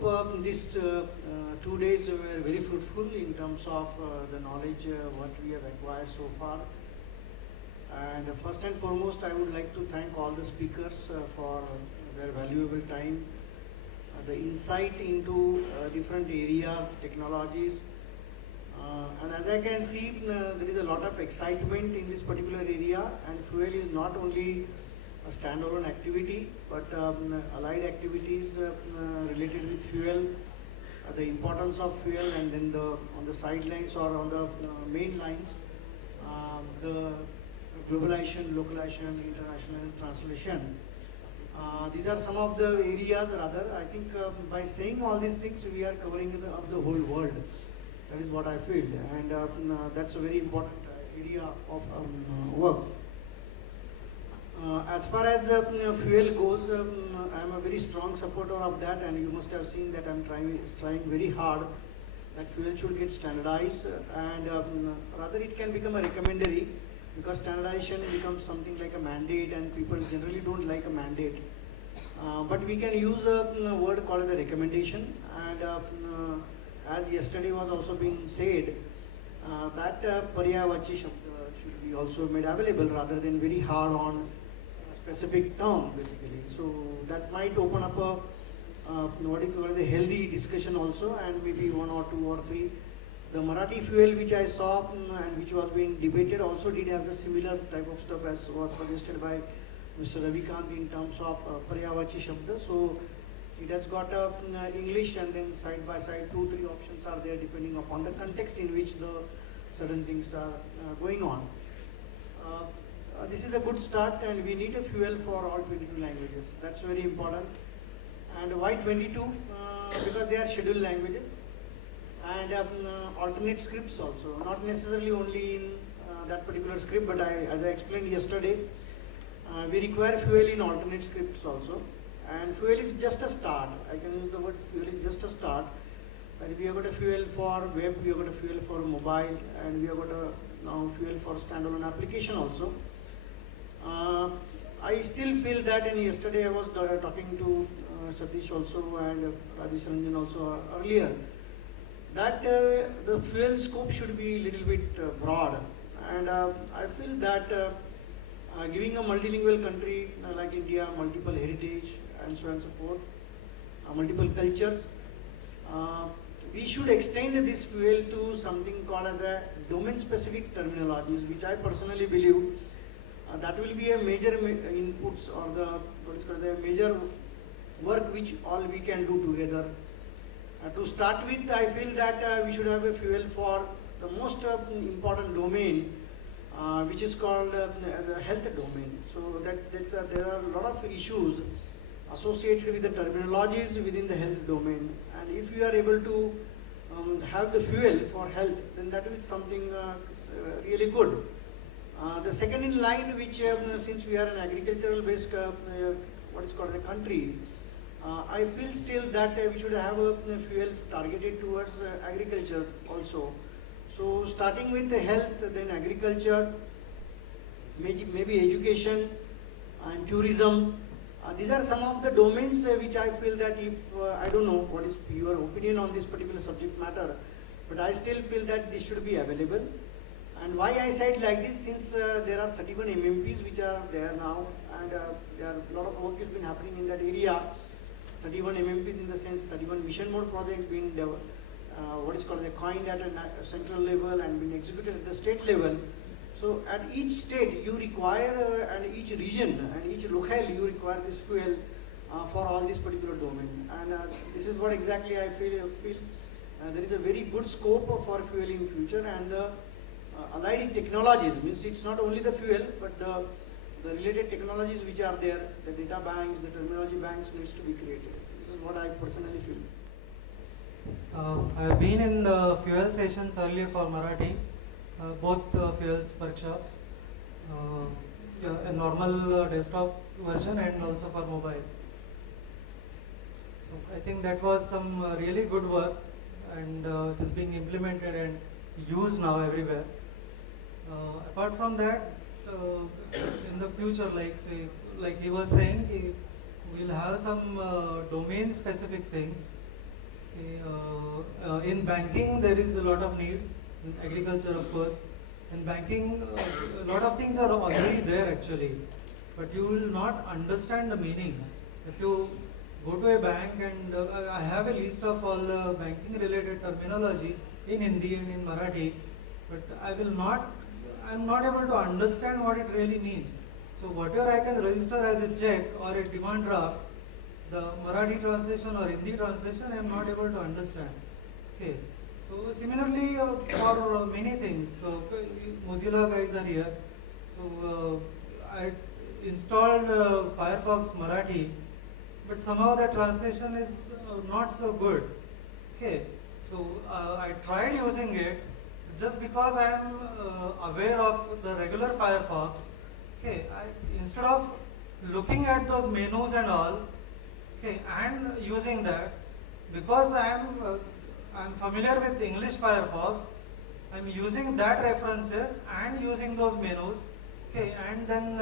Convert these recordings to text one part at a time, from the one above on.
hope these 2 days were very fruitful in terms of the knowledge what we have acquired so far. And first and foremost, I would like to thank all the speakers for their valuable time, the insight into different areas, technologies. And as I can see, there is a lot of excitement in this particular area, and fuel is not only a standalone activity, but allied activities related with fuel, the importance of fuel, and then on the sidelines or on the main lines, the globalization, localization, international translation. These are some of the areas rather. I think by saying all these things, we are covering up the whole world. That is what I feel, and that's a very important area of work. As far as fuel goes, I am a very strong supporter of that, and you must have seen that I am trying very hard that fuel should get standardized, and rather it can become a recommendary, because standardization becomes something like a mandate, and people generally don't like a mandate. But we can use a word called a recommendation, and as yesterday was also being said, that Paryavachi Shabda should be also made available rather than very hard on specific term basically. So that might open up a what you call the healthy discussion also, and maybe one or two or three. The Marathi fuel which I saw and which was being debated also did have the similar type of stuff as was suggested by Mr. Ravikant in terms of Paryavachi Shabda. So it has got English, and then side by side 2-3 options are there depending upon the context in which the certain things are going on. This is a good start, and we need a fuel for all 22 languages. That's very important. And why 22? Because they are scheduled languages, and alternate scripts also. Not necessarily only in that particular script, but as I explained yesterday, we require fuel in alternate scripts also. And fuel is just a start. I can use the word fuel is just a start. And we have got a fuel for web, we have got a fuel for mobile, and we have got a now fuel for standalone application also. I still feel that, and yesterday I was talking to Satish also and Rajesh Ranjan also earlier, that the fuel scope should be a little bit broad. And I feel that giving a multilingual country like India, multiple heritage and so on and so forth, multiple cultures, we should extend this fuel to something called as the domain-specific terminologies, which I personally believe that will be a major inputs, or the major work which all we can do together. To start with, I feel that we should have a fuel for the most important domain, which is called as a health domain. So there are a lot of issues associated with the terminologies within the health domain, and if you are able to have the fuel for health, then that is something really good. The second in line, which since we are an agricultural based what is called the country, I feel still that we should have a fuel targeted towards agriculture also. So starting with the health, then agriculture, maybe education and tourism. These are some of the domains which I feel that if, I don't know what is your opinion on this particular subject matter, but I still feel that this should be available. And why I said like this, since there are 31 MMPs which are there now, and there are a lot of work has been happening in that area. 31 MMPs in the sense 31 mission mode projects being what is called the coined at a central level and being executed at the state level. So at each state you require, and each region and each locale you require this fuel for all this particular domain. And this is what exactly I feel there is a very good scope for fuel in future, and the allied technologies, means it's not only the fuel, but the related technologies which are there, the data banks, the terminology banks needs to be created. This is what I personally feel. I have been in the fuel sessions earlier for Marathi, both fuels workshops, a normal desktop version and also for mobile. So I think that was some really good work, and it is being implemented and used now everywhere. Apart from that, in the future, like he was saying, we'll have some domain specific things Okay, in banking, there is a lot of need. In agriculture, of course. In banking, a lot of things are already there actually, but you will not understand the meaning. If you go to a bank and I have a list of all banking related terminology in Hindi and in Marathi, but I am not able to understand what it really means. So whatever I can register as a check or a demand draft, the Marathi translation or Hindi translation, I am not able to understand. Okay. So similarly for many things, so Mozilla guys are here. So I installed Firefox Marathi, but somehow the translation is not so good. Okay. So I tried using it just because I am aware of the regular Firefox. Okay. Instead of looking at those menus and all, okay, and using that, because I'm familiar with English Firefox, I'm using that references and using those menus, okay, and then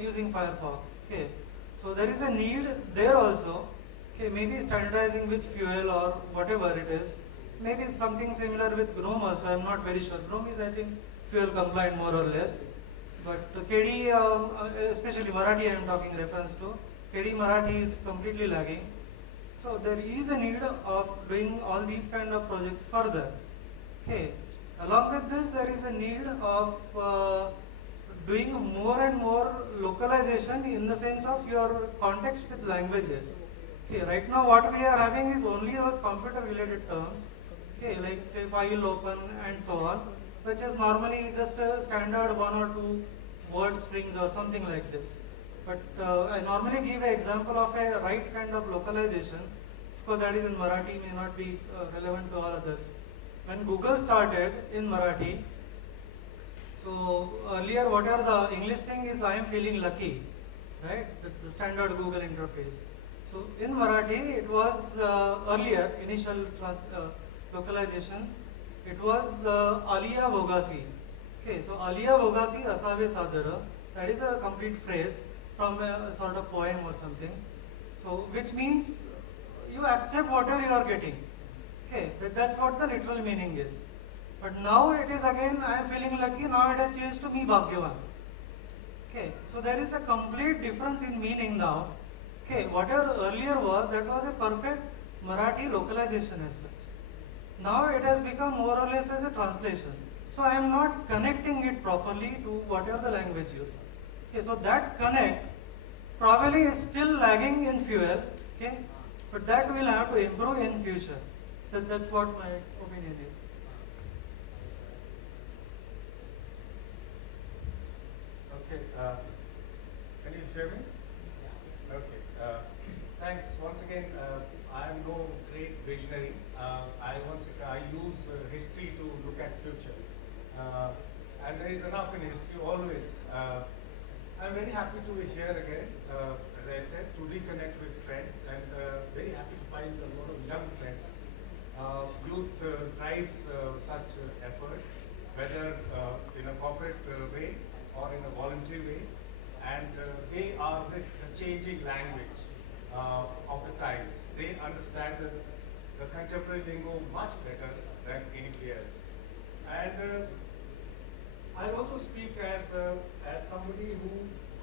using Firefox, okay. So there is a need there also, okay, maybe standardizing with Fuel or whatever it is. Maybe it's something similar with Chrome also, I'm not very sure. Chrome is, I think, Fuel compliant more or less. But KD, especially Marathi I am talking reference to, KD Marathi is completely lagging. So there is a need of doing all these kind of projects further. Okay. Along with this, there is a need of doing more and more localization in the sense of your context with languages. Okay. Right now, what we are having is only those computer-related terms. Okay, like say file open and so on, which is normally just a standard 1 or 2 word strings or something like this. But I normally give an example of a right kind of localization. Of course, that is in Marathi, may not be relevant to all others. When Google started in Marathi, so earlier what are the English thing is I am feeling lucky, right? The standard Google interface. So in Marathi, it was earlier, initial localization, it was Aliya Bogasi. Okay, so Aliya Bogasi Asave Sadara, that is a complete phrase from a sort of poem or something. So, which means you accept whatever you are getting. Okay, that's what the literal meaning is. But now it is again, I am feeling lucky, now it has changed to me Bhagyavan. Okay, so there is a complete difference in meaning now. Okay, whatever earlier was, that was a perfect Marathi localization as such. Now it has become more or less as a translation. So I am not connecting it properly to whatever the language used. Okay, so that connect probably is still lagging in Fuel, okay, but that will have to improve in future. That's what my opinion is. Okay, can you hear me? Okay, thanks once again. I am no great visionary. I use history to look at future, and there is enough in history always. I'm very happy to be here again, as I said, to reconnect with friends, and very happy to find a lot of young friends. Youth drives such efforts, whether in a corporate way or in a voluntary way, and they are with the changing language of the times. They understand the contemporary lingo much better than anybody else. And I also speak as somebody who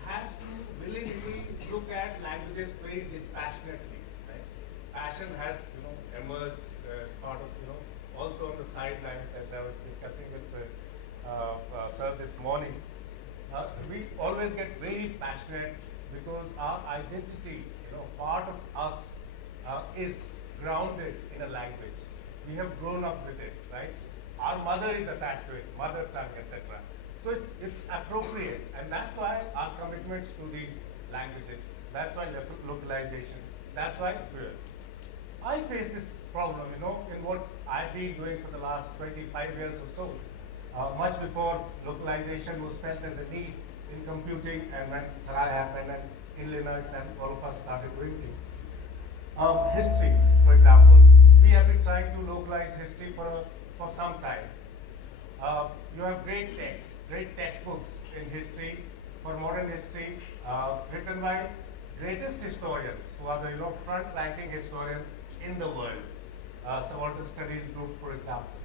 has to willingly look at languages very dispassionately. Right? Passion has emerged as part of also on the sidelines, as I was discussing with sir this morning. We always get very passionate because our identity, part of us is grounded in a language. We have grown up with it, right? Our mother is attached to it, mother tongue, etc. So it's appropriate, and that's why our commitments to these languages. That's why localization. That's why Fuel. I face this problem, in what I've been doing for the last 25 years or so. Much before localization was felt as a need in computing, and when Sarai happened, and in Linux, and all of us started doing things. History, for example, we have been trying to localize history for some time. You have great textbooks in history, for modern history, written by greatest historians, who are the front-ranking historians in the world. subaltern studies group, for example.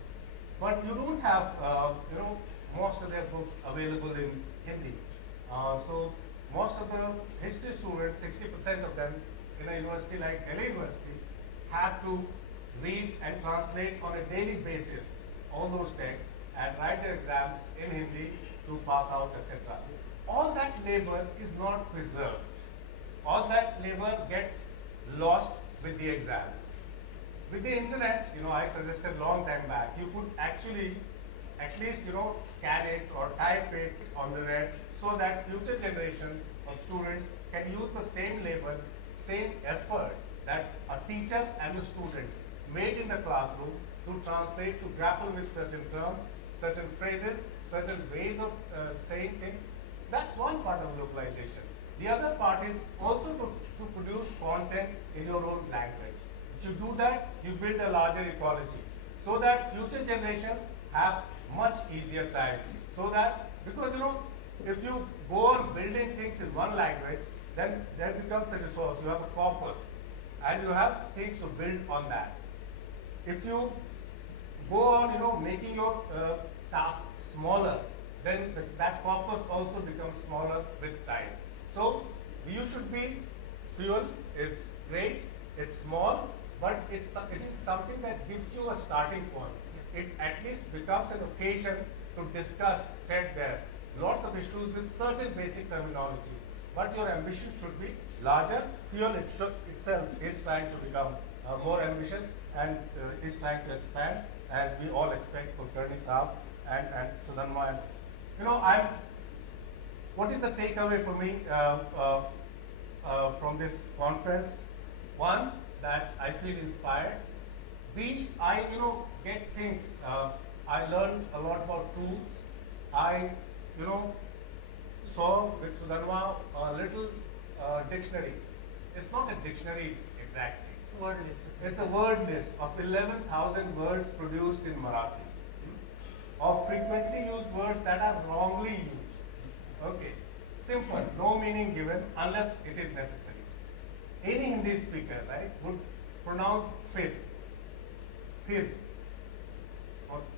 But you don't have, most of their books available in Hindi. So most of the history students, 60% of them in a university like Delhi University, have to read and translate on a daily basis all those texts and write their exams in Hindi to pass out, etc. All that labor is not preserved. All that labor gets lost with the exams. With the internet, I suggested long time back, you could actually at least, scan it or type it on the net so that future generations of students can use the same labor, same effort that a teacher and the students made in the classroom to translate, to grapple with certain terms, certain phrases, certain ways of saying things. That's one part of localization. The other part is also to produce content in your own language. If you do that, you build a larger ecology so that future generations have much easier time. So that, because if you go on building things in one language, then there becomes a resource. You have a corpus and you have things to build on that. If you go on, making your task smaller, then that corpus also becomes smaller with time. So you should be, fuel is great, it's small, but it is something that gives you a starting point. It at least becomes an occasion to discuss threadbare lots of issues with certain basic terminologies. But your ambition should be larger. Fuel itself is trying to become more ambitious and is trying to expand, as we all expect from Kulkarni Saab and Sudhanma. What is the takeaway for me from this conference? One, that I feel inspired. B, I get things. I learned a lot about tools. I saw with Sudhanma a little dictionary. It's not a dictionary exactly. It's a word list. It's a word list of 11,000 words produced in Marathi, of frequently used words that are wrongly used. Okay, simple, no meaning given unless it is necessary. Any Hindi speaker, right, would pronounce fir,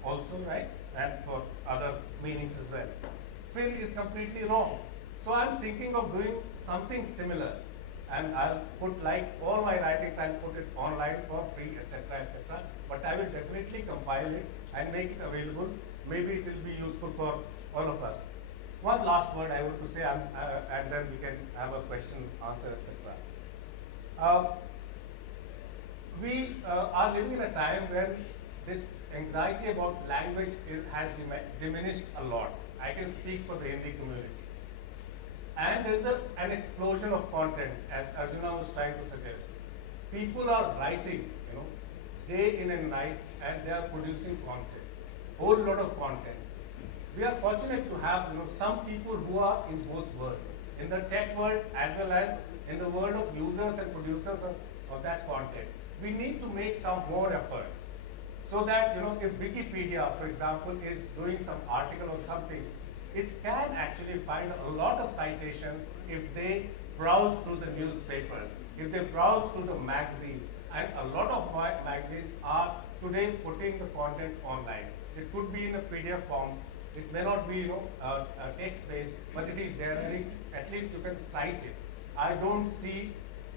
also, right, and for other meanings as well. Fir is completely wrong. So I'm thinking of doing something similar, and I'll put, like all my writings, I'll put it online for free, etc., etc. But I will definitely compile it and make it available. Maybe it will be useful for all of us. One last word I want to say, and then we can have a question, answer, etc. We are living in a time when this anxiety about language has diminished a lot. I can speak for the Hindi community. And there's an explosion of content, as Arjuna was trying to suggest. People are writing, day in and night, and they are producing content, whole lot of content. We are fortunate to have, some people who are in both worlds, in the tech world as well as in the world of users and producers of that content. We need to make some more effort so that, if Wikipedia, for example, is doing some article on something, it can actually find a lot of citations if they browse through the newspapers, if they browse through the magazines. And a lot of my magazines are today putting the content online. It could be in a PDF form. It may not be, a text page, but it is there, and at least you can cite it. I don't see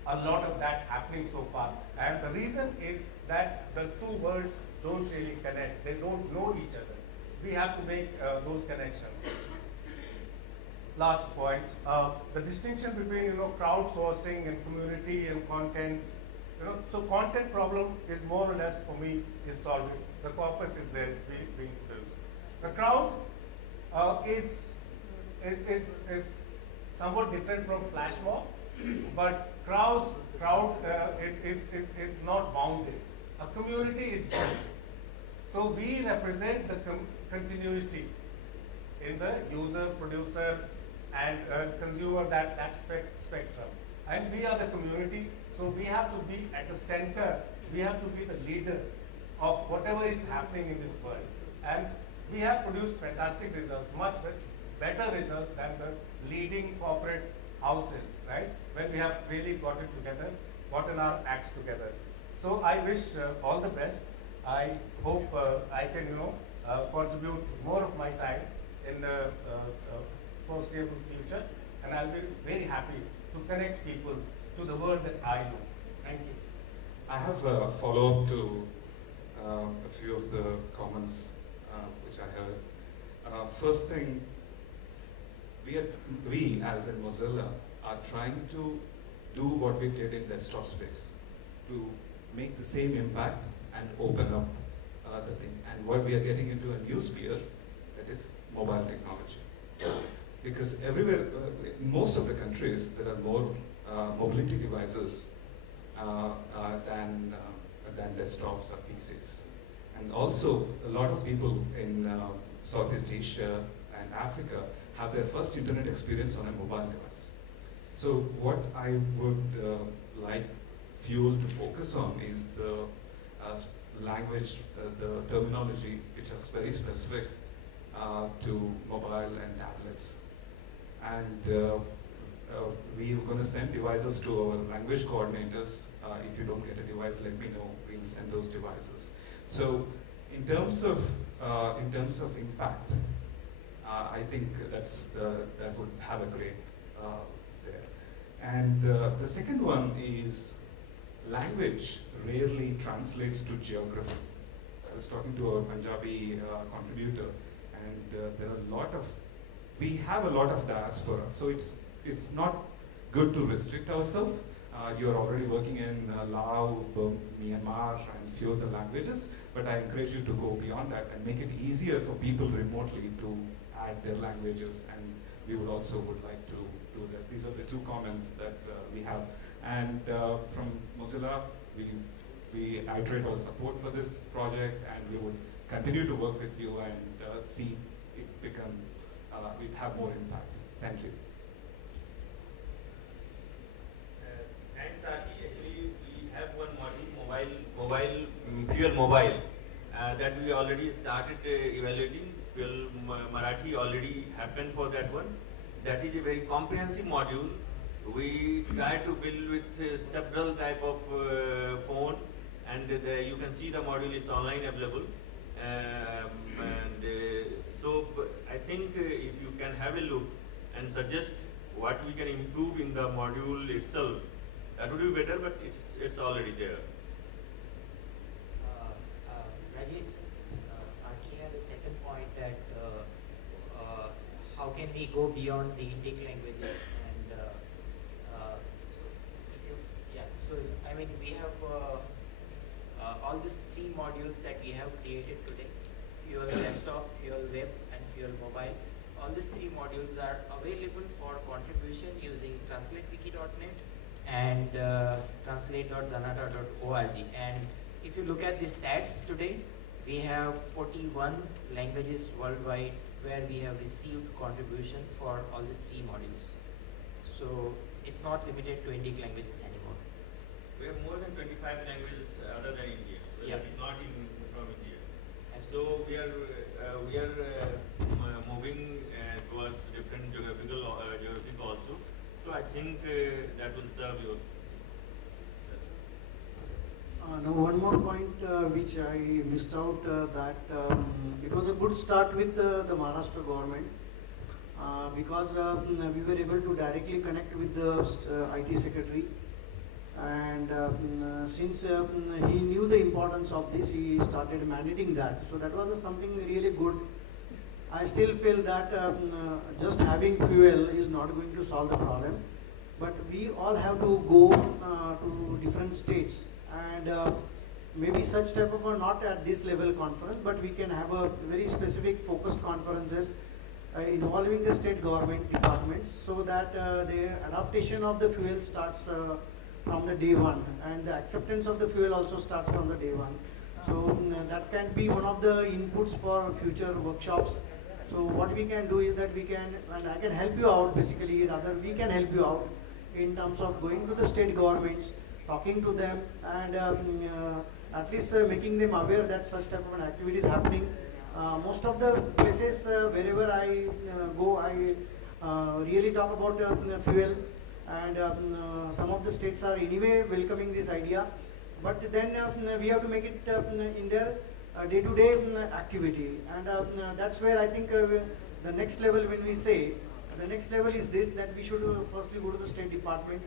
a lot of that happening so far. And the reason is that the two worlds don't really connect. They don't know each other. We have to make those connections. Last point, the distinction between crowdsourcing and community and content. So content problem is more or less, for me, is solved. The corpus is there, it's being produced. The crowd is somewhat different from flash mob, but crowd is not bounded. A community is bounded. So we represent the continuity in the user, producer, and consumer, that spectrum. And we are the community, so we have to be at the center. We have to be the leaders of whatever is happening in this world. And we have produced fantastic results, much better results than the leading corporate houses, right? When we have really gotten our acts together. So I wish all the best. I hope I can, contribute more of my time in the foreseeable future, and I'll be very happy to connect people to the world that I know. Thank you. I have a follow-up to a few of the comments which I heard. First thing, we as in Mozilla are trying to do what we did in desktop space, to make the same impact and open up the thing. And what we are getting into a new sphere, that is mobile technology. Because everywhere, in most of the countries, there are more mobility devices than desktops or PCs. And also, a lot of people in Southeast Asia and Africa have their first internet experience on a mobile device. So what I would like Fuel to focus on is the language, the terminology, which is very specific to mobile and tablets. And we're going to send devices to our language coordinators. If you don't get a device, let me know. We'll send those devices. So, in terms of impact, I think that would have a great there. And the second one is language rarely translates to geography. I was talking to a Punjabi contributor, and we have a lot of diaspora, so it's not good to restrict ourselves. You're already working in Laos, Myanmar, and few other languages, but I encourage you to go beyond that and make it easier for people remotely to add their languages, and we would like to do that. These are the two comments that we have. And from Mozilla, we iterate our support for this project, and we would continue to work with you and see it have more impact. Thank you. Thanks, Arti. Actually, we have one module, Fuel Mobile, that we already started evaluating. Fuel Marathi already happened for that one. That is a very comprehensive module. We try to build with several type of phone, and you can see the module is online available. So I think if you can have a look and suggest what we can improve in the module itself, that would be better, but it's already there. Rajiv, Arti had a second point that how can we go beyond the Indic languages, and I mean we have all these three modules that we have created today: Fuel Desktop, Fuel Web, and Fuel Mobile. All these three modules are available for contribution using translatewiki.net and translate.zanata.org. And if you look at the stats today, we have 41 languages worldwide where we have received contribution for all these three modules. So it's not limited to Indic languages anymore. We have more than 25 languages other than India. So Yeah. that is not from India. Absolutely. So we are moving towards different geographical also. So I think that will serve you. Now one more point which I missed out, that it was a good start with the Maharashtra government because we were able to directly connect with the IT secretary, and since he knew the importance of this, he started mandating that. So that was something really good. I still feel that just having fuel is not going to solve the problem, but we all have to go to different states, and maybe such type of not at this level conference, but we can have a very specific focused conferences involving the state government departments, so that the adaptation of the fuel starts from the day one, and the acceptance of the fuel also starts from the day one. So that can be one of the inputs for future workshops. So what we can do is that we can, and I can help you out basically, rather we can help you out in terms of going to the state governments, talking to them, and at least making them aware that such type of an activity is happening. Most of the places wherever I go, I really talk about fuel, and some of the states are anyway welcoming this idea, but then we have to make it in their day-to-day activity, and that's where I think the next level, when we say the next level is this, that we should firstly go to the State Department,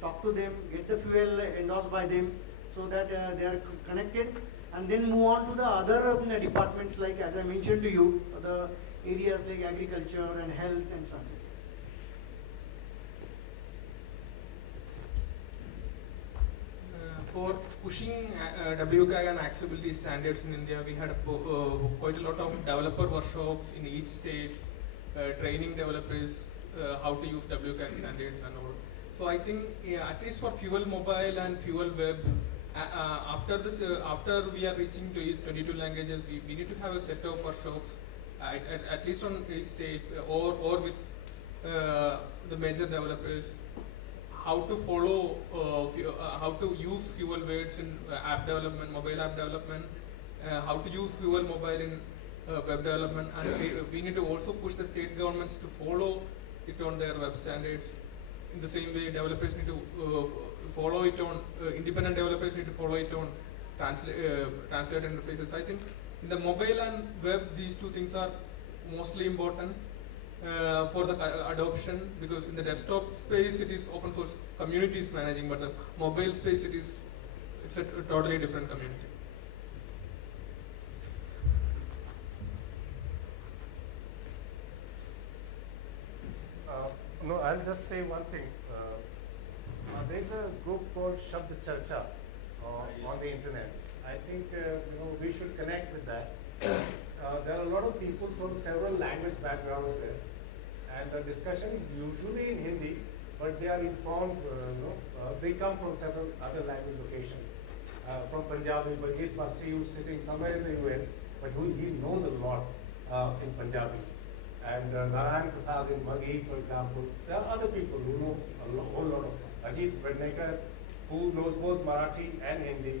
talk to them, get the fuel endorsed by them, so that they are connected, and then move on to the other departments, like as I mentioned to you, the areas like agriculture and health and transit. For pushing WCAG and accessibility standards in India, we had quite a lot of developer workshops in each state, training developers how to use WCAG standards and all. So I think at least for fuel mobile and fuel web, after we are reaching to 22 languages, we need to have a set of workshops at least on each state or with the major developers, how to follow, how to use fuel words in app development, mobile app development, how to use fuel mobile in web development, and we need to also push the state governments to follow it on their web standards. In the same way, developers need to follow it on, independent developers need to follow it on translate interfaces. I think in the mobile and web, these two things are mostly important for the adoption, because in the desktop space it is open source communities managing, but the mobile space it's a totally different community. No, I'll just say one thing. There's a group called Shabd Charcha on the internet. I think we should connect with that. There are a lot of people from several language backgrounds there, and the discussion is usually in Hindi, but they are informed. They come from several other language locations. From Punjabi, Baljeet Masi, who's sitting somewhere in the US, but he knows a lot in Punjabi. And Narayan Prasad in Maghi, for example. There are other people who know a whole lot of Ajit Vadnekar, who knows both Marathi and Hindi.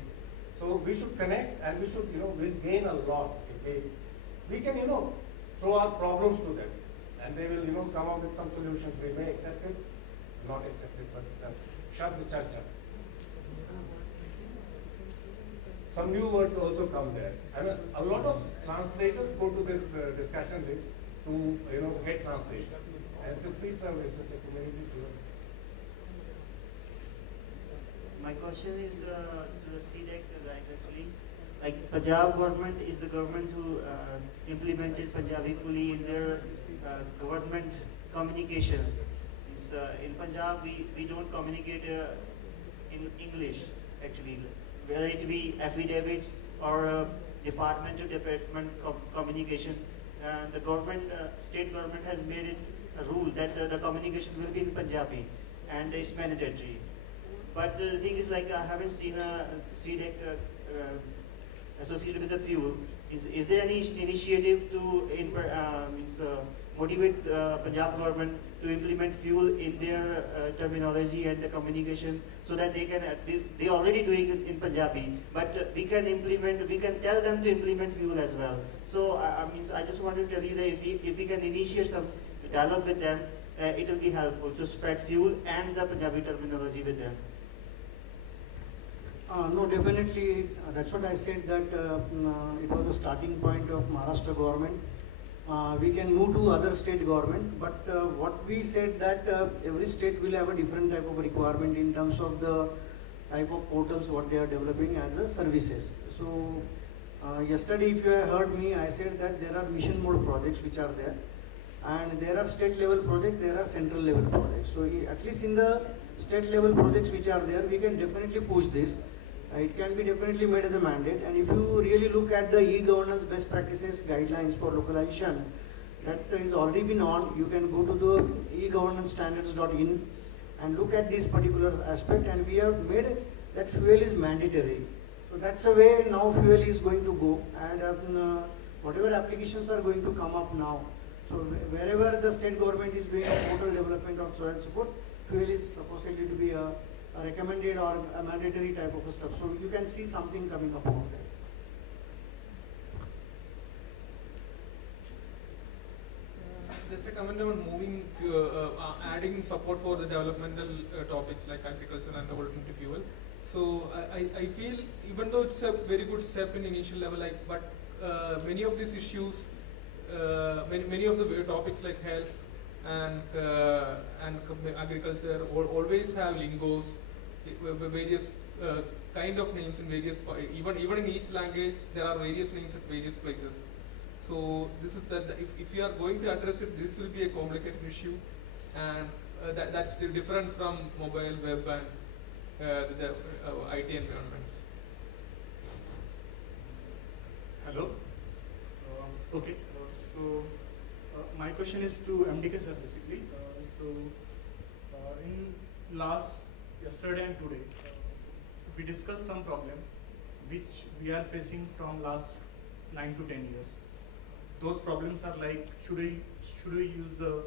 So we should connect, and we should, we'll gain a lot. If we can, throw our problems to them, and they will, come up with some solutions. We may accept it, not accept it, but Shabd Charcha. Some new words also come there, and a lot of translators go to this discussion list to get translation. And it's a free service, it's a community driven. My question is to the CDEC guys actually. Like Punjab government is the government who implemented Punjabi fully in their government communications. In Punjab we don't communicate in English actually, whether it be affidavits or department to department communication. The government, state government has made it a rule that the communication will be in Punjabi, and it's mandatory. But the thing is, like, I haven't seen a CDEC associated with the fuel. Is there any initiative to motivate Punjab government to implement fuel in their terminology and the communication, so that they can, they're already doing it in Punjabi, but we can tell them to implement fuel as well. So I just want to tell you that if we can initiate some dialogue with them, it will be helpful to spread fuel and the Punjabi terminology with them. No, definitely. That's what I said, that it was a starting point of Maharashtra government. We can move to other state government, but what we said that every state will have a different type of requirement in terms of the type of portals what they are developing as a services. So yesterday, if you have heard me, I said that there are mission mode projects which are there, and there are state level projects, there are central level projects. So at least in the state level projects which are there, we can definitely push this. It can be definitely made as a mandate, and if you really look at the e-governance best practices guidelines for localization, that is already been on. You can go to the e-governance-standards.in and look at this particular aspect, and we have made that fuel is mandatory. So that's the way now fuel is going to go, and whatever applications are going to come up now. So wherever the state government is doing a portal development or so and so forth, fuel is supposedly to be a recommended or a mandatory type of stuff. So you can see something coming up over there. Just a comment on moving, adding support for the developmental topics like agriculture and alternative fuel. So I feel even though it's a very good step in initial level, but many of these issues, many of the topics like health and agriculture always have lingos, various kind of names in various, even in each language there are various names at various places. So this is that if you are going to address it, this will be a complicated issue, and that's different from mobile, web, and the IT environments. Hello. Okay. So my question is to MDK sir basically. In yesterday and today, we discussed some problem which we are facing from last 9 to 10 years. Those problems are like, should we use the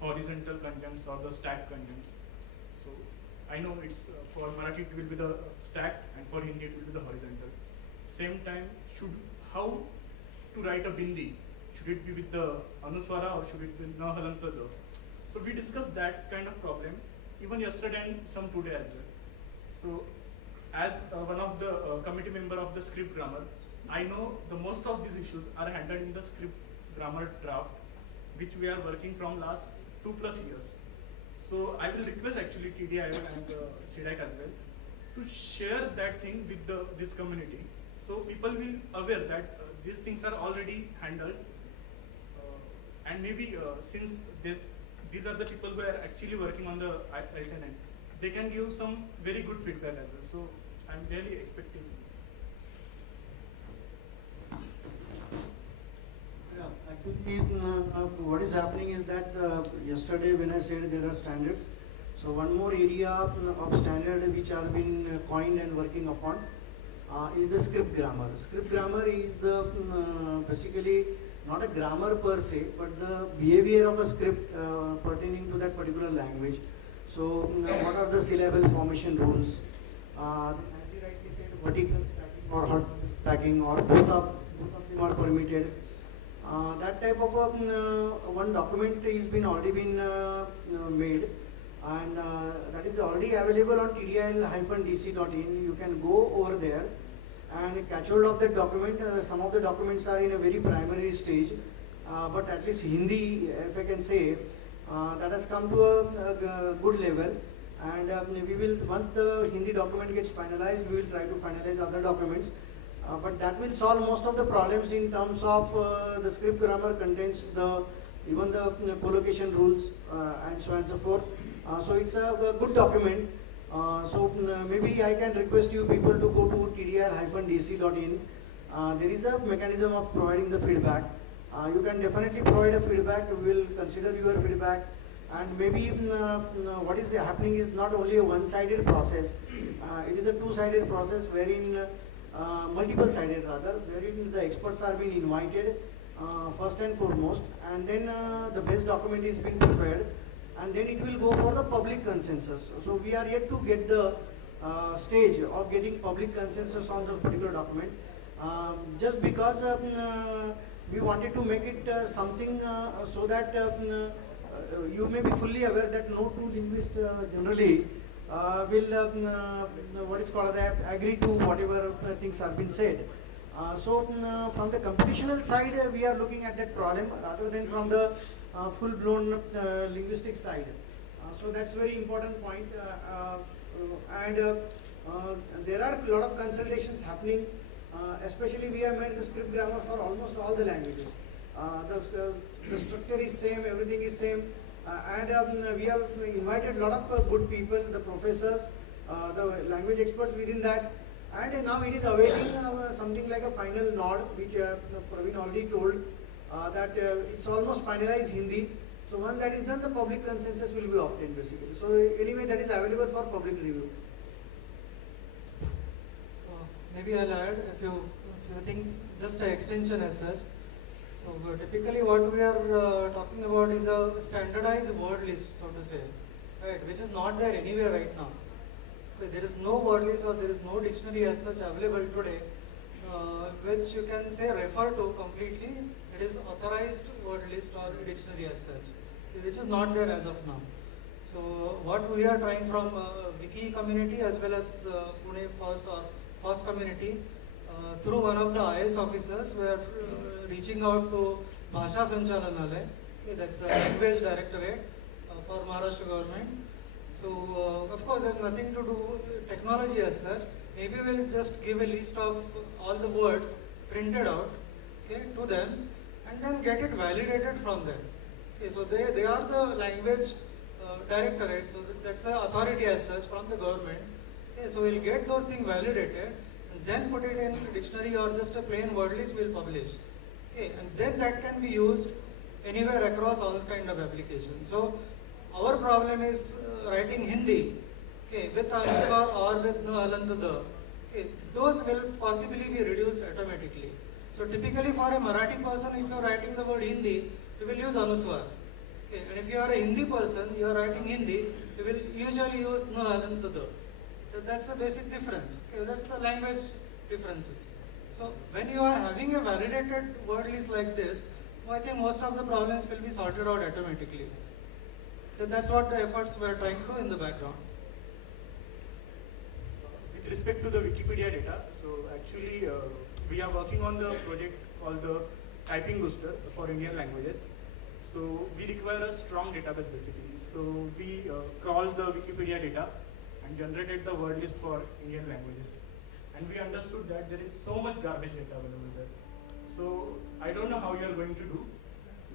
horizontal contents or the stack contents? So I know it's for Marathi it will be the stack, and for Hindi it will be the horizontal. Same time, how to write a bindi? Should it be with the anuswara or should it be na halanta da? So we discussed that kind of problem even yesterday and some today as well. So as one of the committee member of the script grammar, I know the most of these issues are handled in the script grammar draft, which we are working from last 2+ years. So I will request actually TDIL and CDAC as well to share that thing with this community, so people will aware that these things are already handled, and maybe since these are the people who are actually working on the alternate, they can give some very good feedback as well. So I'm really expecting. Yeah, actually, what is happening is that yesterday when I said there are standards, so one more area of standard which are been coined and working upon is the script grammar. Script grammar is the basically not a grammar per se, but the behavior of a script pertaining to that particular language. So what are the syllable formation rules? As you rightly said, vertical stacking or horizontal stacking, or both of them are permitted. That type of one document is already been made, and that is already available on tdil-dc.in. You can go over there and catch hold of that document. Some of the documents are in a very primary stage, but at least Hindi, if I can say, that has come to a good level. And we will, once the Hindi document gets finalized, we will try to finalize other documents. But that will solve most of the problems in terms of the script grammar contains even the collocation rules and so on and so forth. So it's a good document. So maybe I can request you people to go to tdil-dc.in. There is a mechanism of providing the feedback. You can definitely provide a feedback. We will consider your feedback. And maybe what is happening is not only a one-sided process. It is a two-sided process wherein multiple-sided rather, wherein the experts are being invited first and foremost, and then the best document is being prepared, and then it will go for the public consensus. So we are yet to get the stage of getting public consensus on the particular document, just because we wanted to make it something so that you may be fully aware that no two linguists generally will what is called agree to whatever things have been said. So from the computational side, we are looking at that problem rather than from the full-blown linguistic side. So that's very important point. And there are a lot of consultations happening. Especially we have made the script grammar for almost all the languages. The structure is same, everything is same. And we have invited a lot of good people, the professors, the language experts within that. And now it is awaiting something like a final nod, which Praveen already told that it's almost finalized Hindi. So once that is done, the public consensus will be obtained basically. So anyway, that is available for public review. So maybe I'll add a few things, just an extension as such. So typically what we are talking about is a standardized word list, so to say, right, which is not there anywhere right now. Okay, there is no word list or there is no dictionary as such available today, which you can say refer to completely. It is authorized word list or dictionary as such, which is not there as of now. So what we are trying from Wiki community as well as Pune FOSS community, through one of the IAS officers, we are reaching out to Bhasha Sanchalanalaya, okay, that's a language directorate for Maharashtra government. So of course there's nothing to do with technology as such. Maybe we'll just give a list of all the words printed out, okay, to them, and then get it validated from them. Okay, so they are the language directorate, so that's an authority as such from the government. Okay, so we'll get those things validated and then put it in dictionary or just a plain word list we'll publish. Okay, and then that can be used anywhere across all kind of applications. So our problem is writing Hindi, okay, with Anuswar or with no Alantada. Okay, those will possibly be reduced automatically. So typically for a Marathi person, if you are writing the word Hindi, you will use Anuswar. Okay, and if you are a Hindi person, you are writing Hindi, you will usually use no Alantada. That's the basic difference. Okay, that's the language differences. So when you are having a validated word list like this, I think most of the problems will be sorted out automatically. So that's what the efforts we are trying to do in the background. With respect to the Wikipedia data, so actually we are working on the project called the Typing Booster for Indian languages. So we require a strong database basically. So we crawled the Wikipedia data and generated the word list for Indian languages. And we understood that there is so much garbage data available there. So I don't know how you are going to do,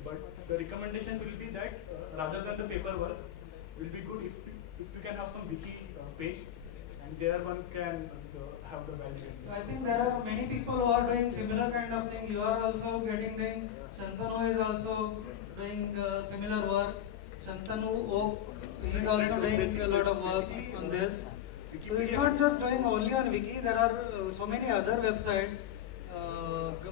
but the recommendation will be that rather than the paperwork, will be good if you can have some wiki page, and there one can have the validation. So I think there are many people who are doing similar kind of thing. You are also getting them. Shantanu is also doing similar work. Shantanu Oak, he is also doing a lot of work on this. So it's not just doing only on Wiki. There are so many other websites,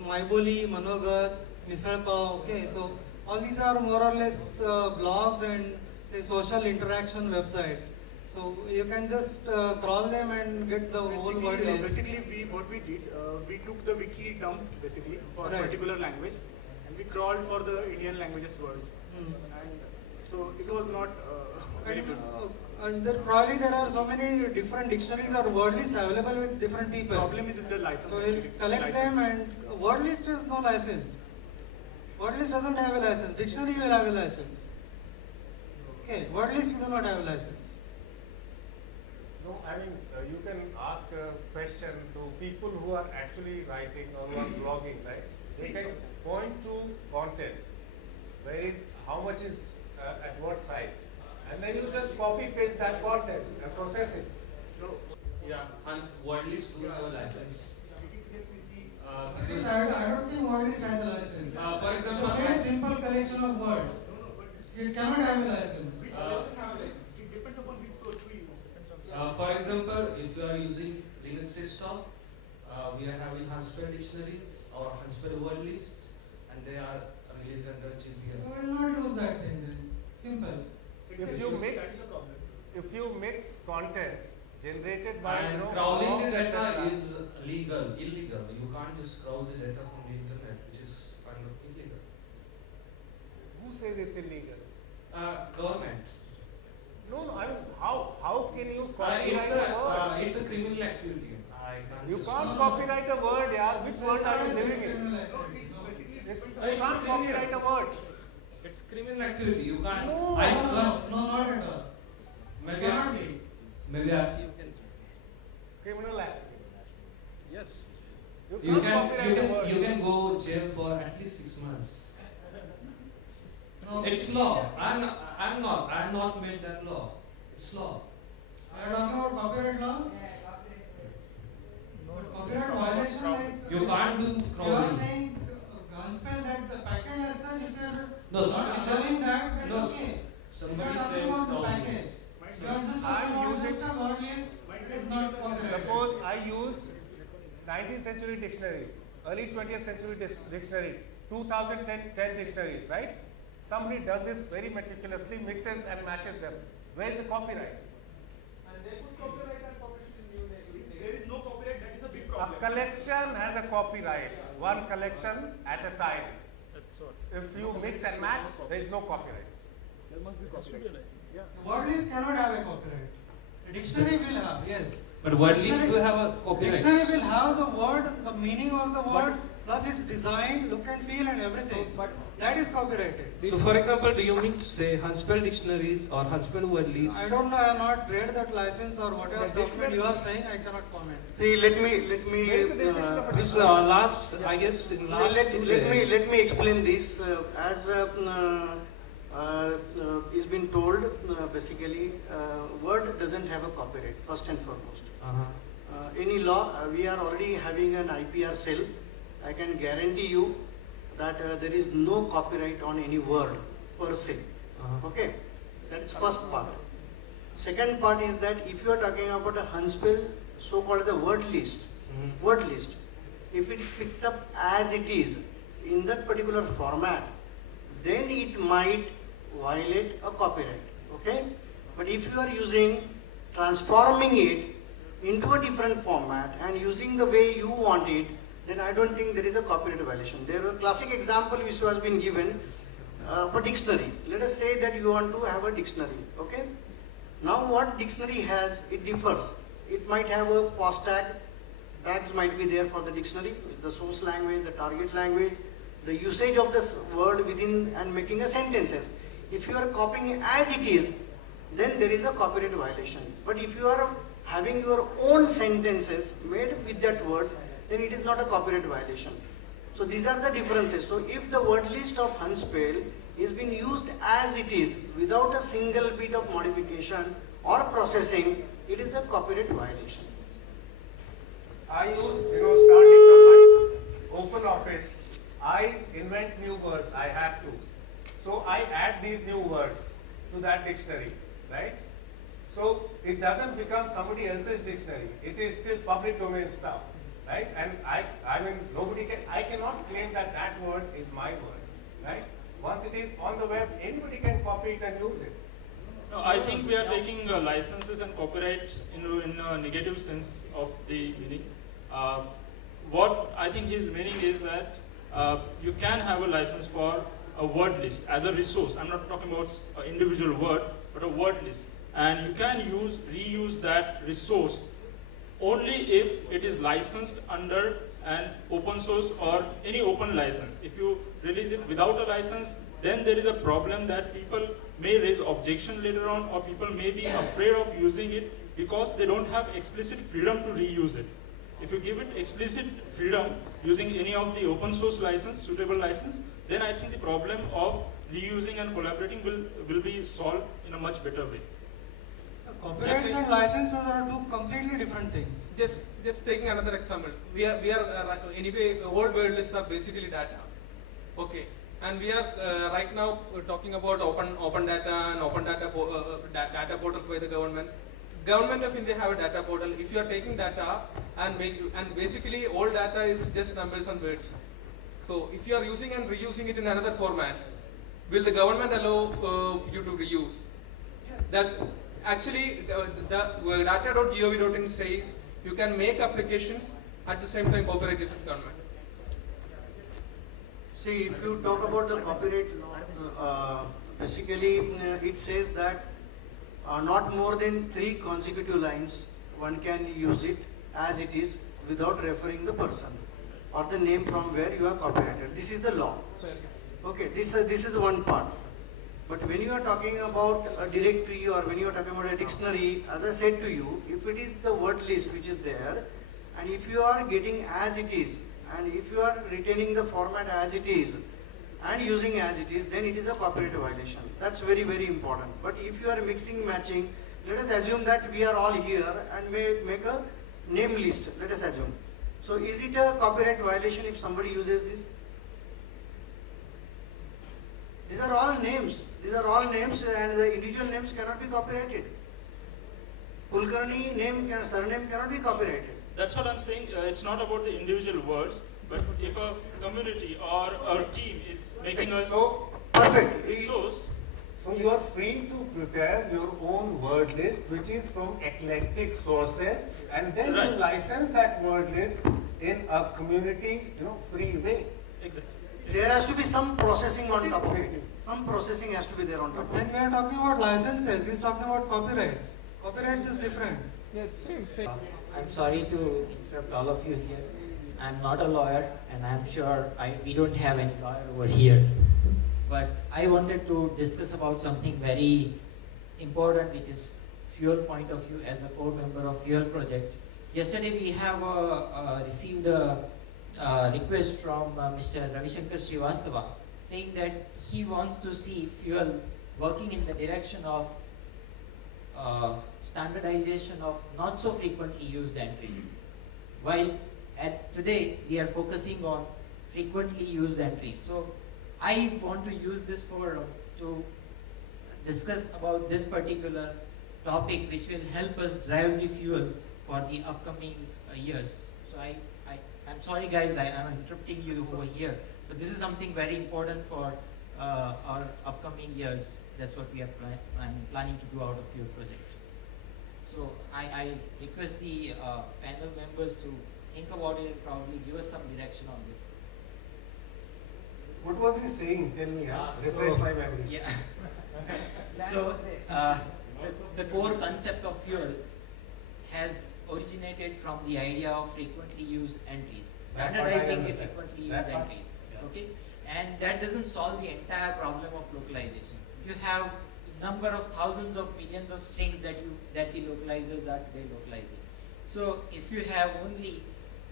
Maiboli, Manogar, Misalpav. Okay, so all these are more or less blogs and say social interaction websites. So you can just crawl them and get the whole word list. Basically, what we did, we took the wiki dump basically for a particular language, and we crawled for the Indian languages words. And so it was not very good. And there are so many different dictionaries or word lists available with different people. Problem is with the license. So we'll collect them, and word list is no license. Word list doesn't have a license. Dictionary will have a license. Okay, word list you do not have a license. No, I mean, you can ask a question to people who are actually writing or who are blogging, right? They can point to content. Where is, how much is at what site? And then you just copy paste that content and process it. Yeah, Hans, word list do have a license. Because I don't think word list has a license. For example, it's a very simple collection of words. It cannot have a license. It depends upon which source we use. For example, if you are using Linux desktop, we are having Huntsville dictionaries or Huntsville word list, and they are released under GPL. So we will not use that thing then. Simple. If you mix content generated by and crawling the data is illegal. You can't just crawl the data from the internet, which is kind of illegal. Who says it's illegal? Government. No, I mean, how can you copyright a word? It's a criminal activity. You can't copyright a word, yeah. Which word are you living in? You can't copyright a word. It's criminal activity. You can't. No, not at all. Maybe Criminal activity. yes. You can't copyright a word. You can go jail for at least 6 months. No. It's law. I'm not made that law. It's law. Are you talking about copyright law? Copyright violation like You can't do you are crawling. saying Gunspell that the package as such, if you are No, somebody says- showing that, that's no, okay. somebody if you are talking says about the crawling. package, if you are just I'm talking about using- just a word list, it's not copyright. Suppose I use 19th century dictionaries, early 20th century dictionary, 2010 dictionaries, right? Somebody does this very meticulously, mixes and matches them. Where is the copyright? And they put copyright and publish it in New Navy. There is no copyright, that is a big A problem. collection has a copyright, one collection at a time. That's what. If you mix and match, there is no copyright. There must be copyright. Yeah. Word list cannot have a copyright. A dictionary will have, yes. But word list Dictionary- do have a copyright. Dictionary will have the word, the meaning of the word, plus its design, look and feel and everything. But That is copyrighted. So for example, do you mean to say Hunspell dictionaries or Hunspell word lists? I don't know, I have not read that license or whatever document you are saying, I cannot comment. See, let me, This last, I guess, in last let, 2 let me days. let me explain this. As is been told, basically, word doesn't have a copyright. First and foremost, any law, we are already having an IPR cell. I can guarantee you that there is no copyright on any word per se. Okay, that is first part. Second part is that if you are talking about a Hunspell, so-called the word list, if it picked up as it is in that particular format, then it might violate a copyright. Okay, but if you are transforming it into a different format and using the way you want it, then I don't think there is a copyright violation. There is a classic example which has been given for dictionary. Let us say that you want to have a dictionary. Okay. Now what dictionary has, it differs. It might have a post tag. Tags might be there for the dictionary, the source language, the target language, the usage of this word within and making a sentences. If you are copying as it is, then there is a copyright violation. But if you are having your own sentences made with that words, then it is not a copyright violation. So these are the differences. So if the word list of Hunspell is being used as it is without a single bit of modification or processing, it is a copyright violation. I use, starting from my open office, I invent new words, I have to. So I add these new words to that dictionary, right? So it doesn't become somebody else's dictionary. It is still public domain stuff, right? And I mean, I cannot claim that that word is my word, right? Once it is on the web, anybody can copy it and use it. No, I think we are taking licenses and copyrights in a negative sense of the meaning. What I think his meaning is that you can have a license for a word list as a resource. I'm not talking about an individual word, but a word list. And you can reuse that resource only if it is licensed under an open source or any open license. If you release it without a license, then there is a problem that people may raise objection later on, or people may be afraid of using it because they don't have explicit freedom to reuse it. If you give it explicit freedom using any of the open source license, suitable license, then I think the problem of reusing and collaborating will be solved in a much better way. Copyrights and licenses are two completely different things. Just taking another example, we are anyway, all word lists are basically data. Okay, and we are right now talking about open data and open data data portals by the government. Government of India have a data portal. If you are taking data and basically all data is just numbers and words. So if you are using and reusing it in another format, will the government allow you to reuse? Yes. That's actually the data.gov.in says you can make applications at the same time copyright is with government. See, if you talk about the copyright, basically it says that not more than 3 consecutive lines one can use it as it is without referring the person or the name from where you are copyrighted. This is the law. Okay, this is one part. But when you are talking about a directory or when you are talking about a dictionary, as I said to you, if it is the word list which is there, and if you are getting as it is, and if you are retaining the format as it is, and using as it is, then it is a copyright violation. That's very, very important. But if you are mixing, matching, let us assume that we are all here and make a name list, let us assume. So is it a copyright violation if somebody uses this? These are all names. These are all names and the individual names cannot be copyrighted. Kulkarni surname cannot be copyrighted. That's what I'm saying. It's not about the individual words, but if a community or a team is making a resource. So you are free to prepare your own word list, which is from eclectic sources, and then you license that word list in a community, free way. Exactly. there has to be some processing on top of it. Some processing has to be there on top of Then it. we are talking about licenses. He's talking about copyrights. Copyrights is different. I'm sorry to interrupt all of you here. I'm not a lawyer, and I'm sure we don't have any lawyer over here. But I wanted to discuss about something very important, which is fuel point of view as a core member of Fuel Project. Yesterday we have received a request from Mr. Ravi Shankar Srivastava saying that he wants to see fuel working in the direction of standardization of not so frequently used entries. While today we are focusing on frequently used entries. So I want to use this forum to discuss about this particular topic which will help us drive the fuel for the upcoming years. So I'm sorry guys, I am interrupting you over here, but this is something very important for our upcoming years. That's what we are planning to do out of Fuel Project. So I request the panel members to think about it and probably give us some direction on this. What was he saying? Tell me, refresh my memory. Yeah. So the core concept of fuel has originated from the idea of frequently used entries, standardizing the frequently used entries. Okay, and that doesn't solve the entire problem of localization. You have number of thousands of millions of strings that the localizers are today localizing. So if you have only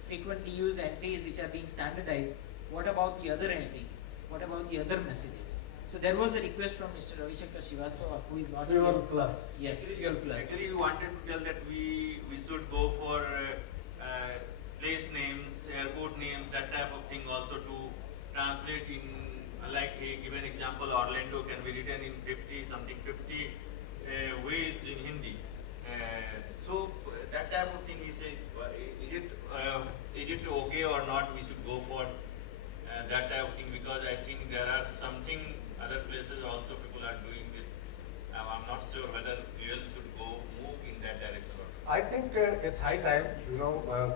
frequently used entries which are being standardized, what about the other entries? What about the other messages? So there was a request from Mr. Ravi Shankar Srivastava, who is not Fuel here. Plus. Yes, Fuel Plus. Actually, we wanted to tell that we should go for place names, airport names, that type of thing also to translate in, like he give an example, Orlando can be written in 50 ways in Hindi. So that type of thing is it okay or not? We should go for that type of thing, because I think there are something other places also people are doing this. I'm not sure whether UL should move in that direction or not. I think it's high time,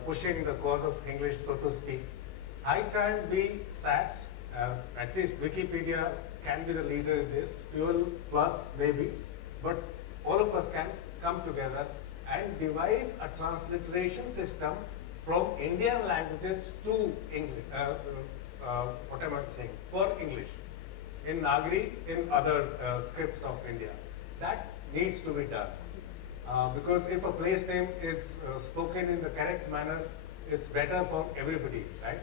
pushing the cause of English, so to speak. High time we sat, at least Wikipedia can be the leader in this, Fuel Plus maybe, but all of us can come together and devise a transliteration system from Indian languages to English, what am I saying, for English, in Nagari, in other scripts of India. That needs to be done. Because if a place name is spoken in the correct manner, it's better for everybody, right?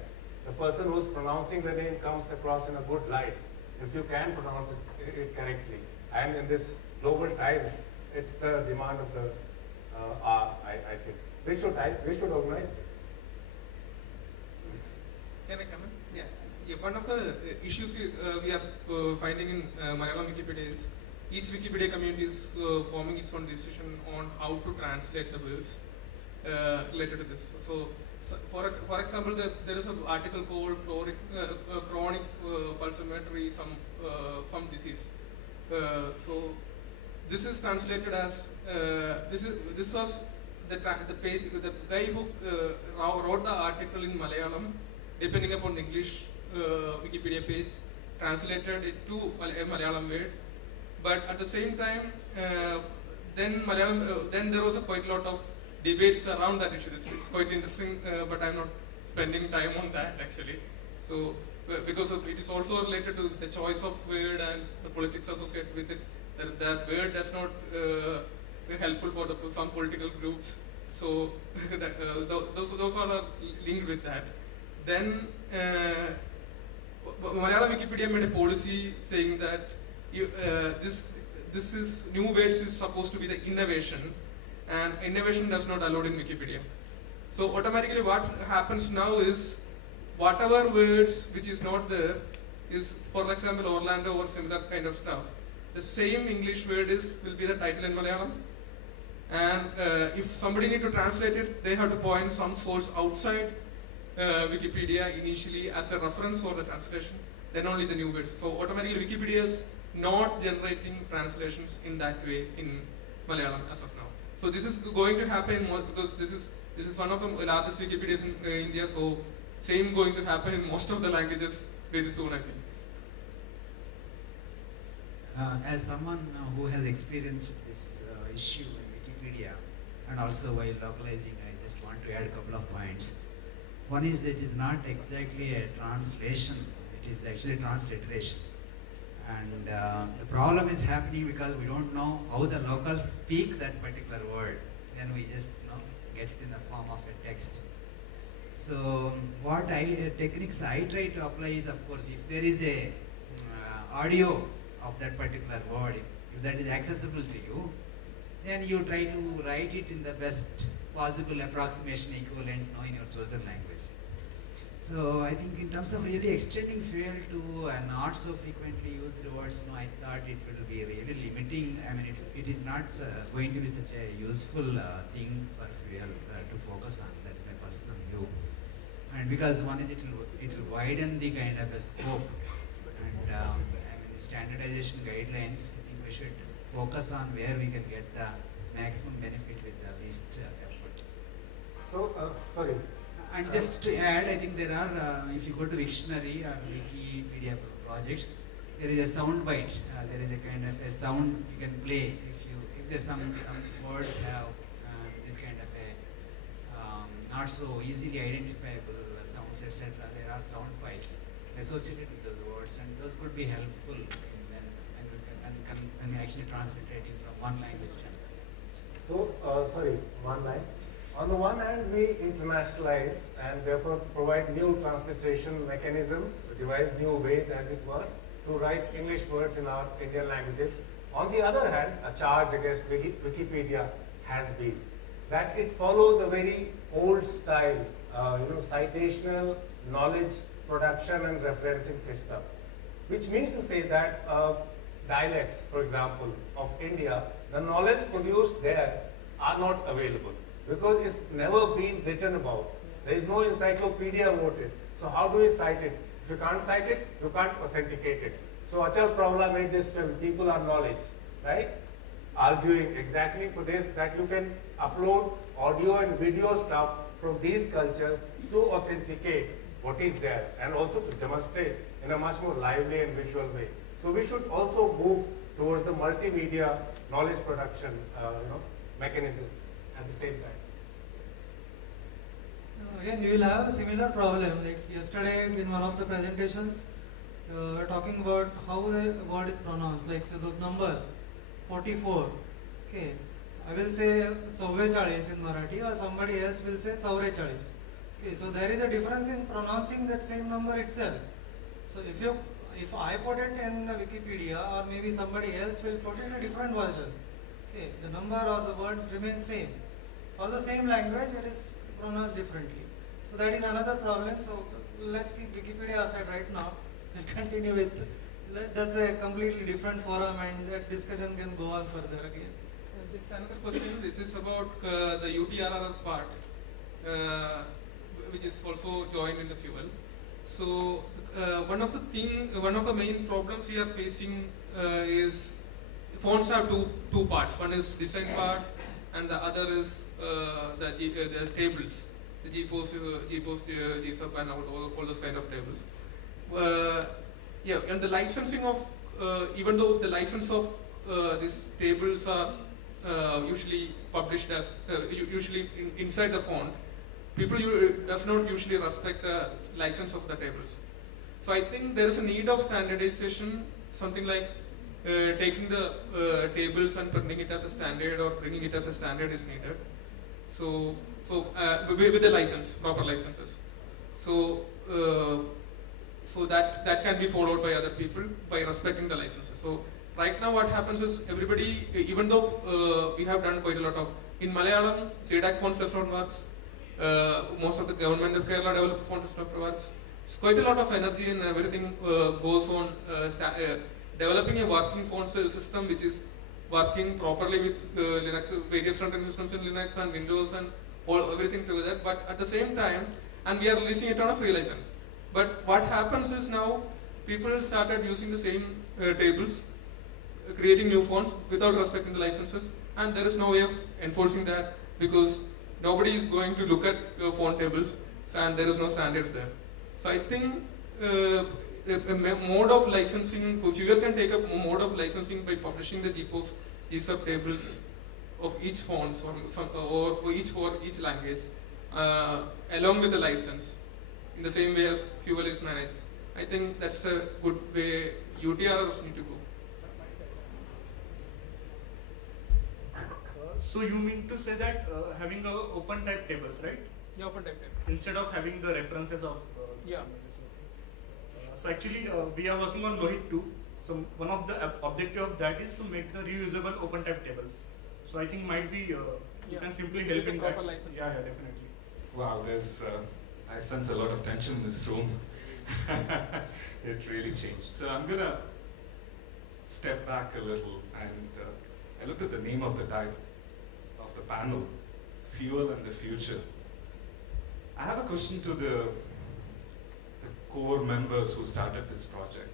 The person who's pronouncing the name comes across in a good light, if you can pronounce it correctly. And in this global times, it's the demand of the hour, I think. We should organize this. Can I come in? Yeah. One of the issues we are finding in Malayalam Wikipedia is each Wikipedia community is forming its own decision on how to translate the words related to this. So for example, there is an article called chronic pulsometry, some disease. So this is translated as this was the guy who wrote the article in Malayalam, depending upon the English Wikipedia page, translated it to a Malayalam word. But at the same time, then there was quite a lot of debates around that issue. It's quite interesting, but I'm not spending time on that actually. So because it is also related to the choice of word and the politics associated with it. That word does not be helpful for some political groups. So those are linked with that. Then Malayalam Wikipedia made a policy saying that this is new words is supposed to be the innovation, and innovation does not allowed in Wikipedia. So automatically what happens now is whatever words which is not there is, for example, Orlando or similar kind of stuff, the same English word will be the title in Malayalam. And if somebody need to translate it, they have to point some source outside Wikipedia initially as a reference for the translation, then only the new words. So automatically Wikipedia is not generating translations in that way in Malayalam as of now. So this is going to happen because this is one of the largest Wikipedias in India. So same going to happen in most of the languages very soon, I think. As someone who has experienced this issue in Wikipedia, and also while localizing, I just want to add a couple of points. One is it is not exactly a translation, it is actually transliteration. And the problem is happening because we don't know how the locals speak that particular word. Then we just get it in the form of a text. So what techniques I try to apply is, of course, if there is a audio of that particular word, if that is accessible to you, then you try to write it in the best possible approximation equivalent in your chosen language. So I think in terms of really extending fuel to not so frequently used words, I thought it will be really limiting. I mean, it is not going to be such a useful thing for fuel to focus on. That is my personal view. And because one is it will widen the kind of a scope, and I mean, the standardization guidelines, I think we should focus on where we can get the maximum benefit with the least effort. So, sorry. And just to add, I think there are, if you go to Wiktionary or Wikipedia projects, there is a sound bite. There is a kind of a sound you can play if there's some words have this kind of a not so easily identifiable sounds, etc. There are sound files associated with those words, and those could be helpful when actually translating from one language to another language. So, sorry, one line. On the one hand, we internationalize and therefore provide new transliteration mechanisms, devise new ways, as it were, to write English words in our Indian languages. On the other hand, a charge against Wikipedia has been that it follows a very old style, citational knowledge production and referencing system, which means to say that dialects, for example, of India, the knowledge produced there are not available, because it's never been written about. There is no encyclopedia about it. So how do we cite it? If you can't cite it, you can't authenticate it. So Achal Pravla made this film, People Are Knowledge, right? Arguing exactly for this, that you can upload audio and video stuff from these cultures to authenticate what is there, and also to demonstrate in a much more lively and visual way. So we should also move towards the multimedia knowledge production mechanisms at the same time. Again, you will have a similar problem. Like yesterday in one of the presentations, we were talking about how the word is pronounced. Like say those numbers, 44. Okay, I will say 44 in Marathi, or somebody else will say 44. Okay, so there is a difference in pronouncing that same number itself. So if I put it in the Wikipedia, or maybe somebody else will put in a different version, okay, the number or the word remains same. For the same language, it is pronounced differently. So that is another problem. So let's keep Wikipedia aside right now. We'll continue with that's a completely different forum, and that discussion can go on further again. This another question. This is about the UTRRS part, which is also joined in the fuel. So one of the main problems we are facing is fonts have two parts. One is design part, and the other is the tables, the GPOS, GSUB, and all those kind of tables. And the licensing of, even though the license of these tables are usually published as, usually inside the font, people does not usually respect the license of the tables. So I think there is a need of standardization, something like taking the tables and printing it as a standard, or bringing it as a standard is needed. So with the license, proper licenses. So that can be followed by other people by respecting the licenses. So right now what happens is everybody, even though we have done quite a lot of, in Malayalam, CEDAC fonts does not work. Most of the government of Kerala developed font does not work. It's quite a lot of energy and everything goes on developing a working font system which is working properly with Linux, various running systems in Linux and Windows and everything together. But at the same time, and we are releasing it on a free license. But what happens is now people started using the same tables, creating new fonts without respecting the licenses, and there is no way of enforcing that because nobody is going to look at your font tables and there is no standards there. So I think mode of licensing. Fuel can take a mode of licensing by publishing the GSUB tables of each font or each for each language, along with the license, in the same way as fuel is managed. I think that's a good way UTRs need to go. So you mean to say that having a open type tables, right? Yeah, open type table. Instead of having the references of Yeah. So actually we are working on Lohit 2. So one of the objective of that is to make the reusable open type tables. So I think might be you can simply help in that. Yeah, definitely. Wow, I sense a lot of tension in this room. It really changed. So I'm gonna step back a little, and I looked at the name of the panel, Fuel and the Future. I have a question to the core members who started this project.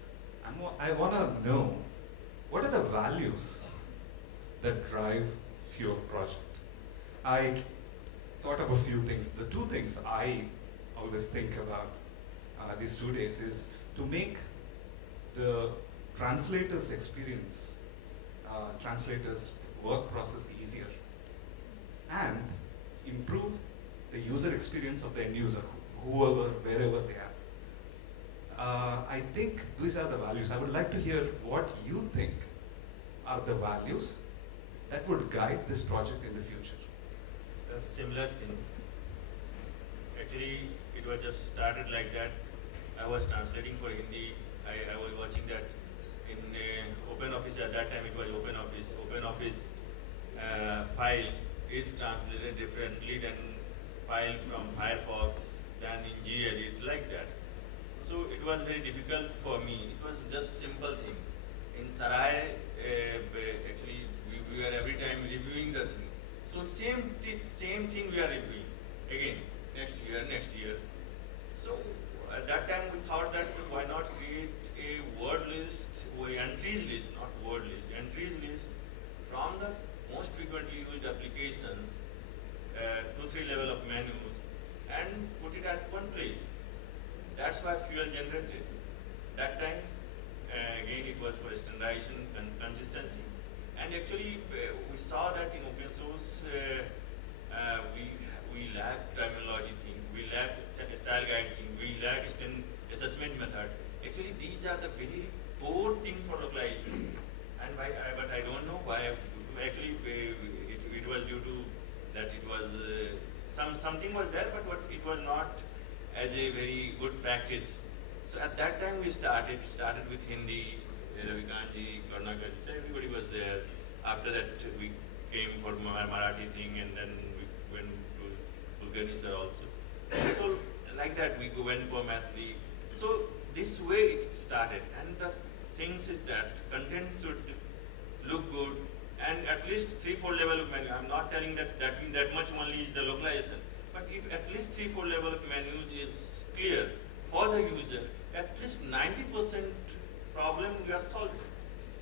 I want to know, what are the values that drive Fuel project? I thought of a few things. The two things I always think about these 2 days is to make the translators' experience, translators' work process easier, and improve the user experience of the end user, whoever, wherever they are. I think these are the values. I would like to hear what you think are the values that would guide this project in the future. Similar things. Actually, it was just started like that. I was translating for Hindi. I was watching that in OpenOffice. At that time, it was OpenOffice. OpenOffice file is translated differently than file from Firefox, than in gedit, like that. So it was very difficult for me. It was just simple things. In Sarai, actually, we were every time reviewing the thing. So same thing we are reviewing again next year. So at that time we thought that why not create a word list, entries list, not word list, entries list from the most frequently used applications, 2-3 level of menus, and put it at one place. That's why Fuel generated. That time, again, it was for standardization and consistency. And actually, we saw that in open source, we lack terminology thing, we lack style guide thing, we lack assessment method. Actually, these are the very core thing for localization. And but I don't know why. Actually, it was due to that it was something was there, but it was not as a very good practice. So at that time we started with Hindi, Ravikantji, Karnakar, so everybody was there. After that we came for Marathi thing, and then we went to Kulkarni sir also. So like that we went for Mathli. So this way it started, and the things is that content should look good, and at least 3-4 level of menu. I'm not telling that much only is the localization, but if at least 3-4 level of menus is clear for the user, at least 90% problem we are solving.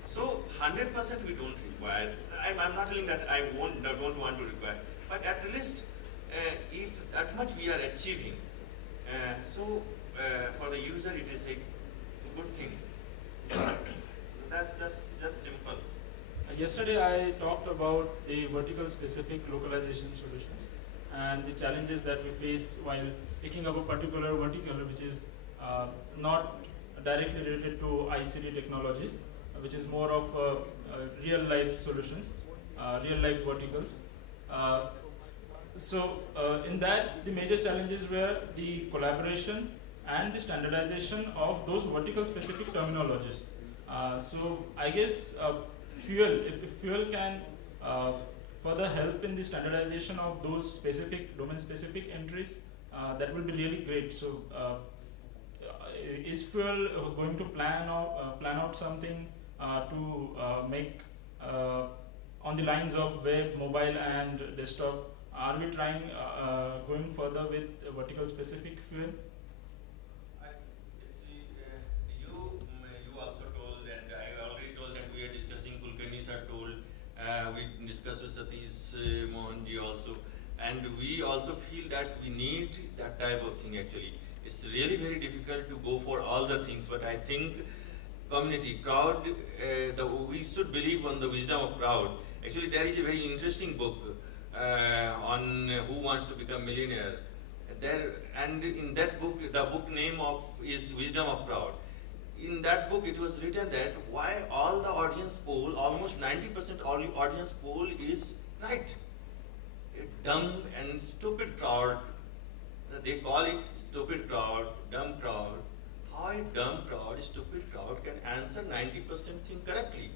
So 100% we don't require. I'm not telling that I don't want to require, but at least if that much we are achieving, so for the user it is a good thing. That's just simple. Yesterday I talked about the vertical specific localization solutions and the challenges that we face while picking up a particular vertical which is not directly related to ICT technologies, which is more of real life solutions, real life verticals. So in that, the major challenges were the collaboration and the standardization of those vertical specific terminologies. So I guess Fuel, if Fuel can further help in the standardization of those specific domain specific entries, that will be really great. So is Fuel going to plan out something to make on the lines of web, mobile and desktop? Are we trying going further with vertical specific Fuel? You also told, and I already told that we are discussing. Kulkarni sir told, we discussed with Satish Mohanji also, and we also feel that we need that type of thing actually. It's really very difficult to go for all the things, but I think community, crowd, we should believe on the wisdom of crowd. Actually, there is a very interesting book on who wants to become millionaire. And in that book, the book name is Wisdom of Crowd. In that book, it was written that why all the audience poll, almost 90% audience poll is right. A dumb and stupid crowd, they call it stupid crowd, dumb crowd. How a dumb crowd, stupid crowd can answer 90% thing correctly.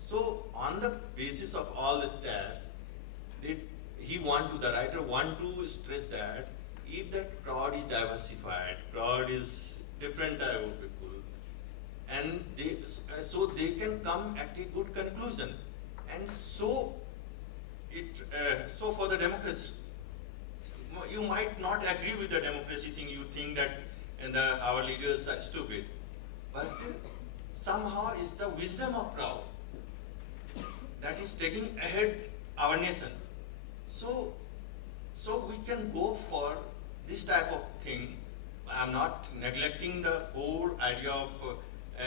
So on the basis of all the stats, the writer want to stress that if that crowd is diversified, crowd is different type of people, and so they can come at a good conclusion, and so for the democracy, you might not agree with the democracy thing. You think that our leaders are stupid, but somehow it's the wisdom of crowd that is taking ahead our nation. So we can go for this type of thing. I'm not neglecting the whole idea of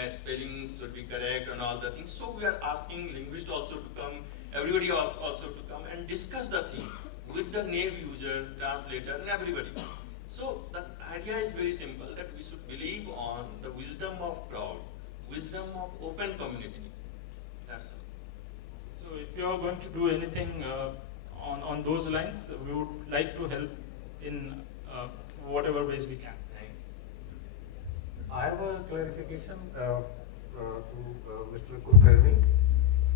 spelling should be correct and all the things. So we are asking linguists also to come, everybody else also to come and discuss the thing with the native user, translator, and everybody. So the idea is very simple, that we should believe on the wisdom of crowd, wisdom of open community. That's all. So if you are going to do anything on those lines, we would like to help in whatever ways we can. Thanks. I have a clarification to Mr. Kulkarni.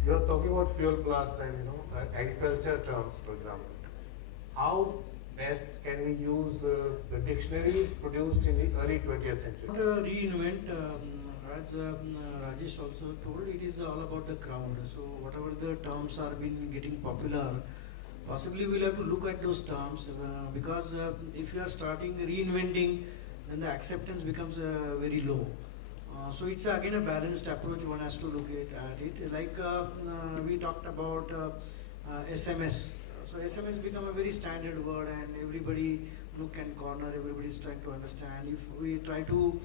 You are talking about fuel plus and agriculture terms, for example. How best can we use the dictionaries produced in the early 20th century? Not reinvent, as Rajesh also told, it is all about the crowd. So whatever the terms are been getting popular, possibly we'll have to look at those terms because if you are starting reinventing, then the acceptance becomes very low. So it's again a balanced approach one has to look at it. Like we talked about SMS. So SMS become a very standard word and everybody nook and corner, everybody is trying to understand. If we try to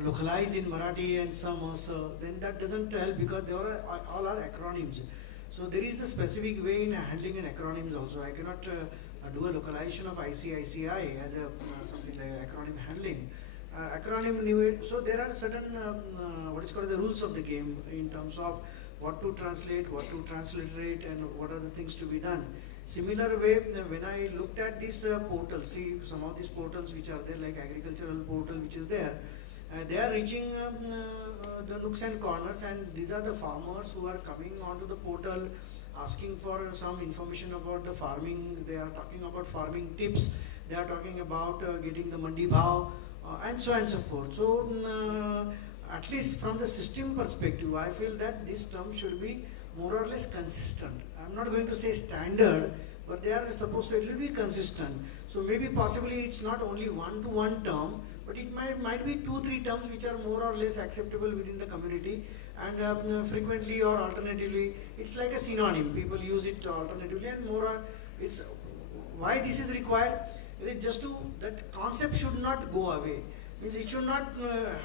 localize in Marathi and some also, then that doesn't help because they are all are acronyms. So there is a specific way in handling an acronyms also. I cannot do a localization of ICICI as a something like acronym handling. So there are certain what is called the rules of the game in terms of what to translate, what to transliterate, and what are the things to be done. Similar way, when I looked at this portal, see some of these portals which are there, like agricultural portal which is there, they are reaching the nooks and corners, and these are the farmers who are coming onto the portal asking for some information about the farming. They are talking about farming tips, they are talking about getting the mandi bhav, and so on and so forth. So at least from the system perspective, I feel that this term should be more or less consistent. I'm not going to say standard, but they are supposed to be consistent. So maybe possibly it's not only one-to-one term, but it might be 2-3 terms which are more or less acceptable within the community, and frequently or alternatively, it's like a synonym. People use it alternatively, and it's why this is required. It is just that concept should not go away. Means it should not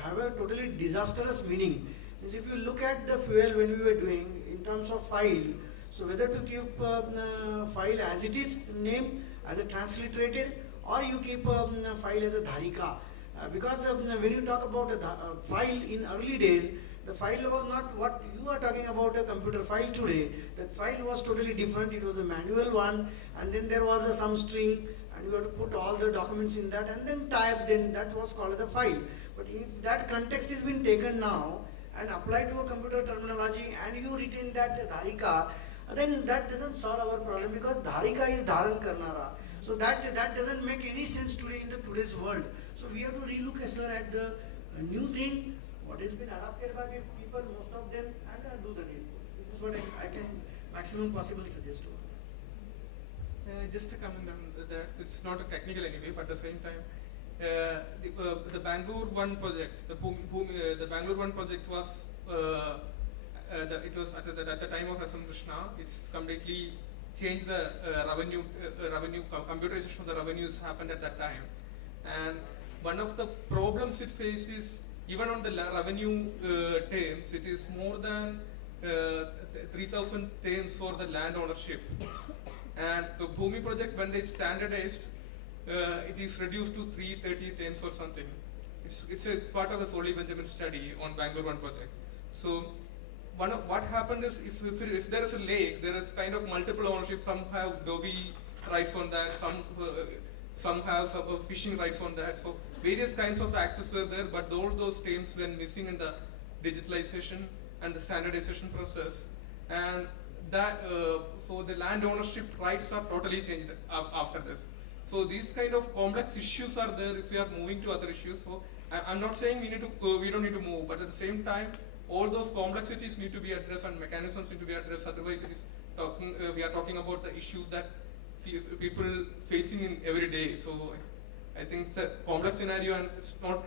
have a totally disastrous meaning. Means if you look at the fuel when we were doing in terms of file, so whether to keep file as it is name as a transliterated, or you keep file as a dharika. Because when you talk about a file in early days, the file was not what you are talking about, a computer file today. The file was totally different. It was a manual one, and then there was some string, and you had to put all the documents in that and then type, then that was called a file. But if that context is been taken now and applied to a computer terminology, and you retain that dharika, then that doesn't solve our problem, because dharika is dharan karnara. So that doesn't make any sense today in today's world. So we have to relook at the new thing, what has been adopted by people, most of them, and do the needful. This is what I can maximum possible suggest to. Just to comment on that, it's not a technical anyway, but at the same time, the Bangalore One project, the Bangalore One project was, it was at the time of SM Krishna, it's completely changed the revenue, computerization of the revenues happened at that time. And one of the problems it faced is even on the revenue terms, it is more than 3,000 terms for the land ownership. And the Bhumi project, when they standardized, it is reduced to 330 terms or something. It's part of the Soli Benjamin study on Bangalore One project. So what happened is if there is a lake, there is kind of multiple ownership. Some have Dobby rights on that, some have fishing rights on that. So various kinds of access were there, but all those terms were missing in the digitalization and the standardization process. And that so the land ownership rights are totally changed after this. So these kind of complex issues are there if we are moving to other issues. So I'm not saying we don't need to move, but at the same time, all those complexities need to be addressed and mechanisms need to be addressed. Otherwise, we are talking about the issues that people facing in every day. So I think it's a complex scenario, and it's not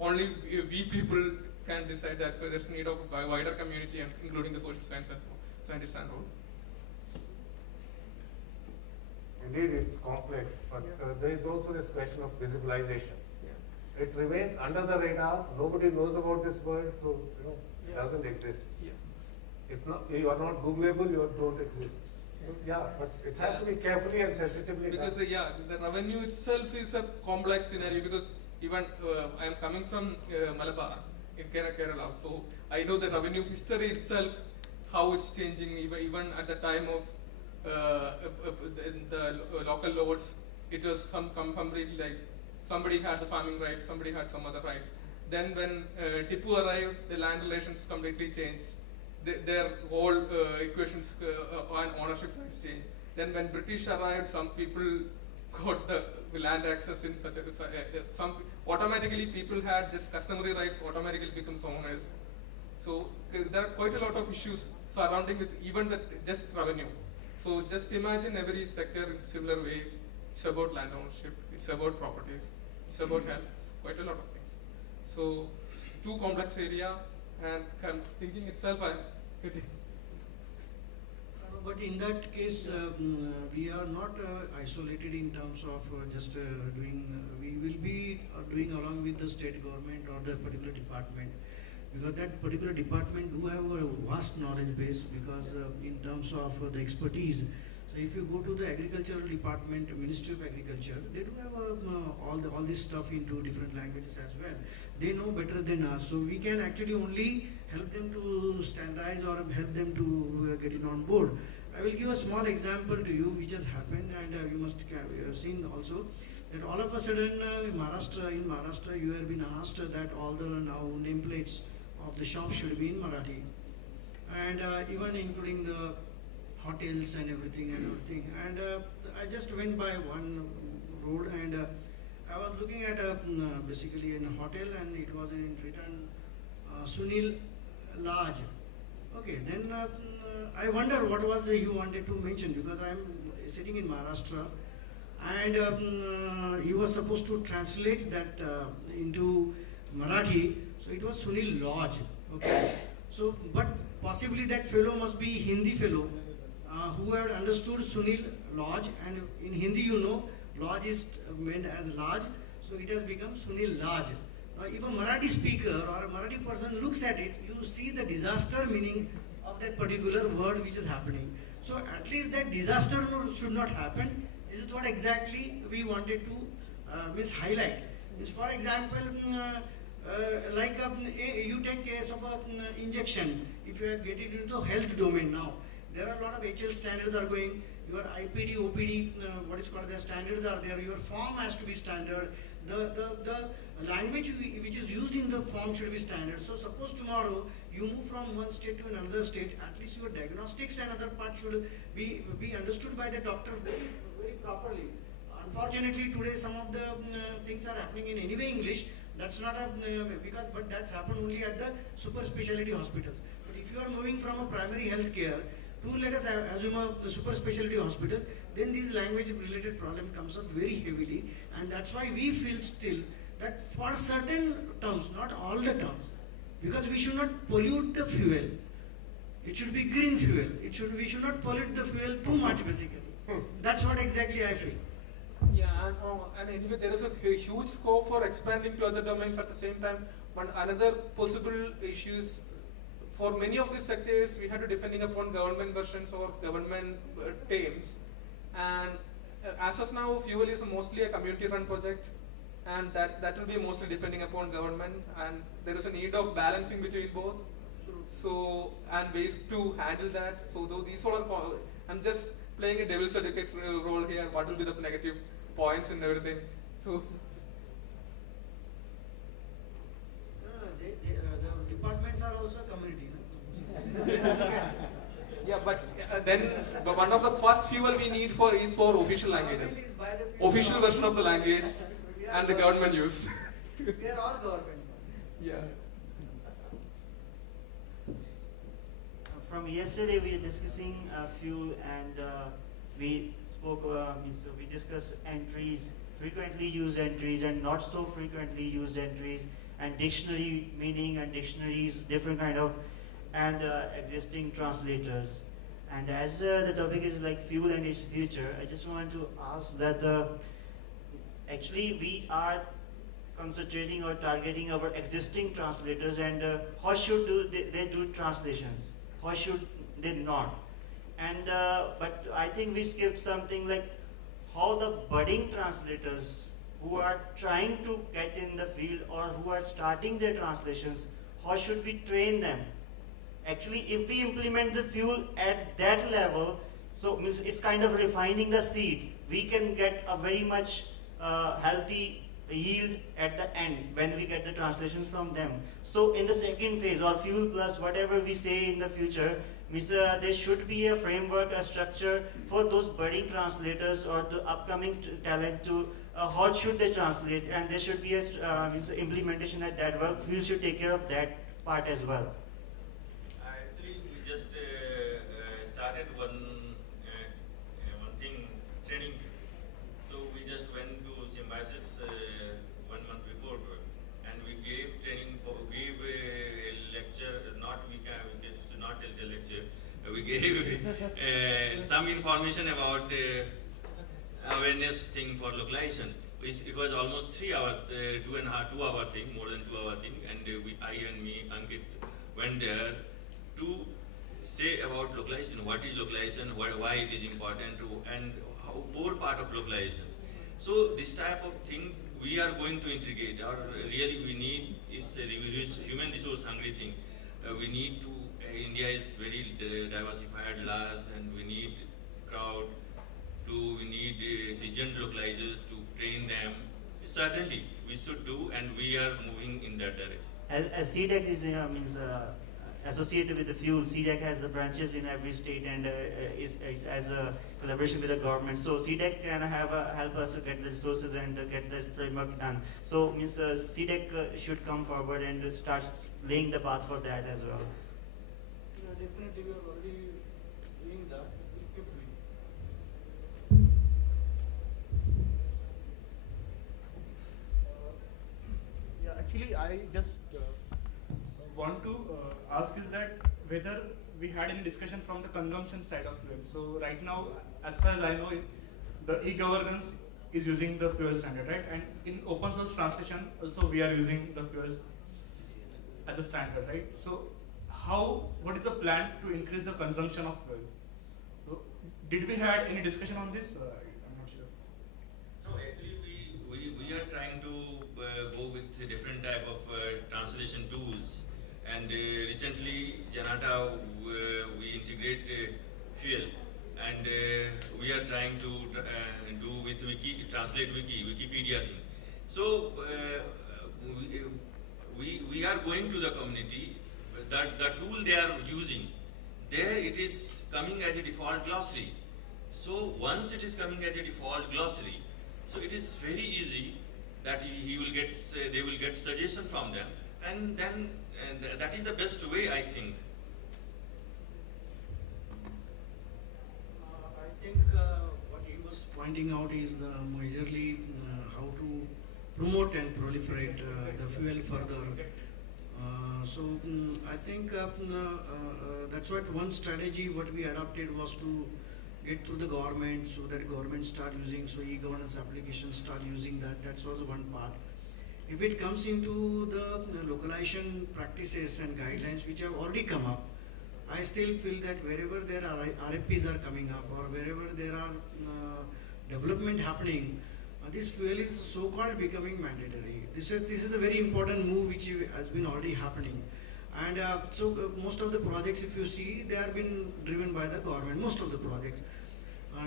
only we people can decide that. There's need of a wider community, and including the social science and scientists and all. Indeed, it's complex, but there is also this question of visibilization. Yeah. It remains under the radar. Nobody knows about this bird, so it doesn't exist. Yeah. If not, you are not Googleable, you don't exist. So but it has to be carefully and sensitively because done. the revenue itself is a complex scenario, because even I am coming from Malabar in Kerala, so I know the revenue history itself, how it's changing even at the time of the local lords. It was completely like somebody had the farming rights, somebody had some other rights. Then when Tipu arrived, the land relations completely changed. Their whole equations on ownership rights changed. Then when British arrived, some people got the land access in such some automatically people had just customary rights automatically becomes owners. So there are quite a lot of issues surrounding with even the just revenue. So just imagine every sector in similar ways. It's about land ownership, it's about properties, it's about health, it's quite a lot of things. So too complex area, and thinking itself I'm getting. But in that case, we are not isolated in terms of just doing, we will be doing along with the state government or the particular department, because that particular department do have a vast knowledge base, because in terms of the expertise. So if you go to the agricultural department, Ministry of Agriculture, they do have all this stuff into different languages as well. They know better than us, so we can actually only help them to standardize or help them to get it on board. I will give a small example to you which has happened, and you must have seen also that all of a sudden in Maharashtra you have been asked that all the now nameplates of the shop should be in Marathi, and even including the hotels and everything. And I just went by one road, and I was looking at basically in a hotel, and it was written Sunil Lodge. Okay, then I wonder what was he wanted to mention, because I am sitting in Maharashtra, and he was supposed to translate that into Marathi. So it was Sunil Lodge. Okay, so but possibly that fellow must be Hindi fellow who had understood Sunil Lodge, and in Hindi Lodge is meant as large, so it has become Sunil Lodge. Now if a Marathi speaker or a Marathi person looks at it, you see the disaster meaning of that particular word which is happening. So at least that disaster should not happen. This is what exactly we wanted to highlight. For example, like you take case of an injection. If you get it into health domain now, there are a lot of HL standards are going. Your IPD, OPD, what is called the standards are there. Your form has to be standard. The language which is used in the form should be standard. So suppose tomorrow you move from one state to another state, at least your diagnostics and other parts should be understood by the doctor very properly. Unfortunately, today some of the things are happening in anyway English. That's not but that's happened only at the super specialty hospitals. But if you are moving from a primary health care to, let us assume a super specialty hospital, then this language related problem comes up very heavily, and that's why we feel still that for certain terms, not all the terms, because we should not pollute the fuel. It should be green fuel. We should not pollute the fuel too much basically. That's what exactly I feel. Yeah, And anyway, there is a huge scope for expanding to other domains at the same time. One another possible issues for many of these sectors, we have to depending upon government versions or government teams. And as of now, fuel is mostly a community-run project, and that will be mostly depending upon government. And there is a need of balancing between both. So and ways to handle that. So though these all are, I'm just playing a devil's advocate role here. What will be the negative points and everything? So. The departments are also a community. Yeah, but but one of the first fuel we need for is for official languages, official version of the language, and the government use. They are all government. Yeah. From yesterday, we are discussing fuel, and we spoke. We discussed entries, frequently used entries, and not so frequently used entries, and dictionary meaning and dictionaries, different kind of, and existing translators. And as the topic is like fuel and its future, I just want to ask that actually we are concentrating or targeting our existing translators, and how should they do translations? How should they not? And but I think we skipped something like how the budding translators who are trying to get in the field or who are starting their translations, how should we train them? Actually, if we implement the fuel at that level, so it's kind of refining the seed. We can get a very much healthy yield at the end when we get the translation from them. So in the second phase, or fuel plus whatever we say in the future, there should be a framework, a structure for those budding translators or the upcoming talent to how should they translate, and there should be a implementation at that work. Fuel should take care of that part as well. Actually, we just started one thing, training. So we just went to Symbiosis 1 month before, and we gave training, gave a lecture, not a lecture, we gave some information about awareness thing for localization. It was almost 3 hours, 2 hour thing, more than 2 hour thing, and I and me, Ankit, went there to say about localization, what is localization, why it is important, and how core part of localization. So this type of thing we are going to integrate, or really we need is a human resource hungry thing. We need to, India is very diversified laws, and we need crowd, we need seasoned localizers to train them. Certainly we should do, and we are moving in that direction. As CDEC is associated with the fuel, CDEC has the branches in every state, and is as a collaboration with the government. So CDEC can help us to get the resources and get the framework done. So CDEC should come forward and start laying the path for that as well. Yeah, definitely we are already doing that. We keep doing. Yeah, actually, I just want to ask is that whether we had any discussion from the consumption side of fuel. So right now, as far as I know, the e-governance is using the fuel standard, right? And in open source translation, also we are using the fuel as a standard, right? So what is the plan to increase the consumption of fuel? So did we had any discussion on this? I'm not sure. No, actually we are trying to go with a different type of translation tools, and recently Janata we integrate fuel, and we are trying to do with Wikipedia thing. So we are going to the community. That the tool they are using, there it is coming as a default glossary. So once it is coming as a default glossary, so it is very easy that they will get suggestion from them, and then that is the best way, I think. I think what he was pointing out is majorly how to promote and proliferate the fuel further. I think that's what one strategy what we adopted was to get through the government, so that government start using, so e-governance applications start using that. That's also one part. If it comes into the localization practices and guidelines which have already come up, I still feel that wherever there are RFPs are coming up, or wherever there are development happening, this fuel is so-called becoming mandatory. This is a very important move which has been already happening. And most of the projects, if you see, they have been driven by the government, most of the projects.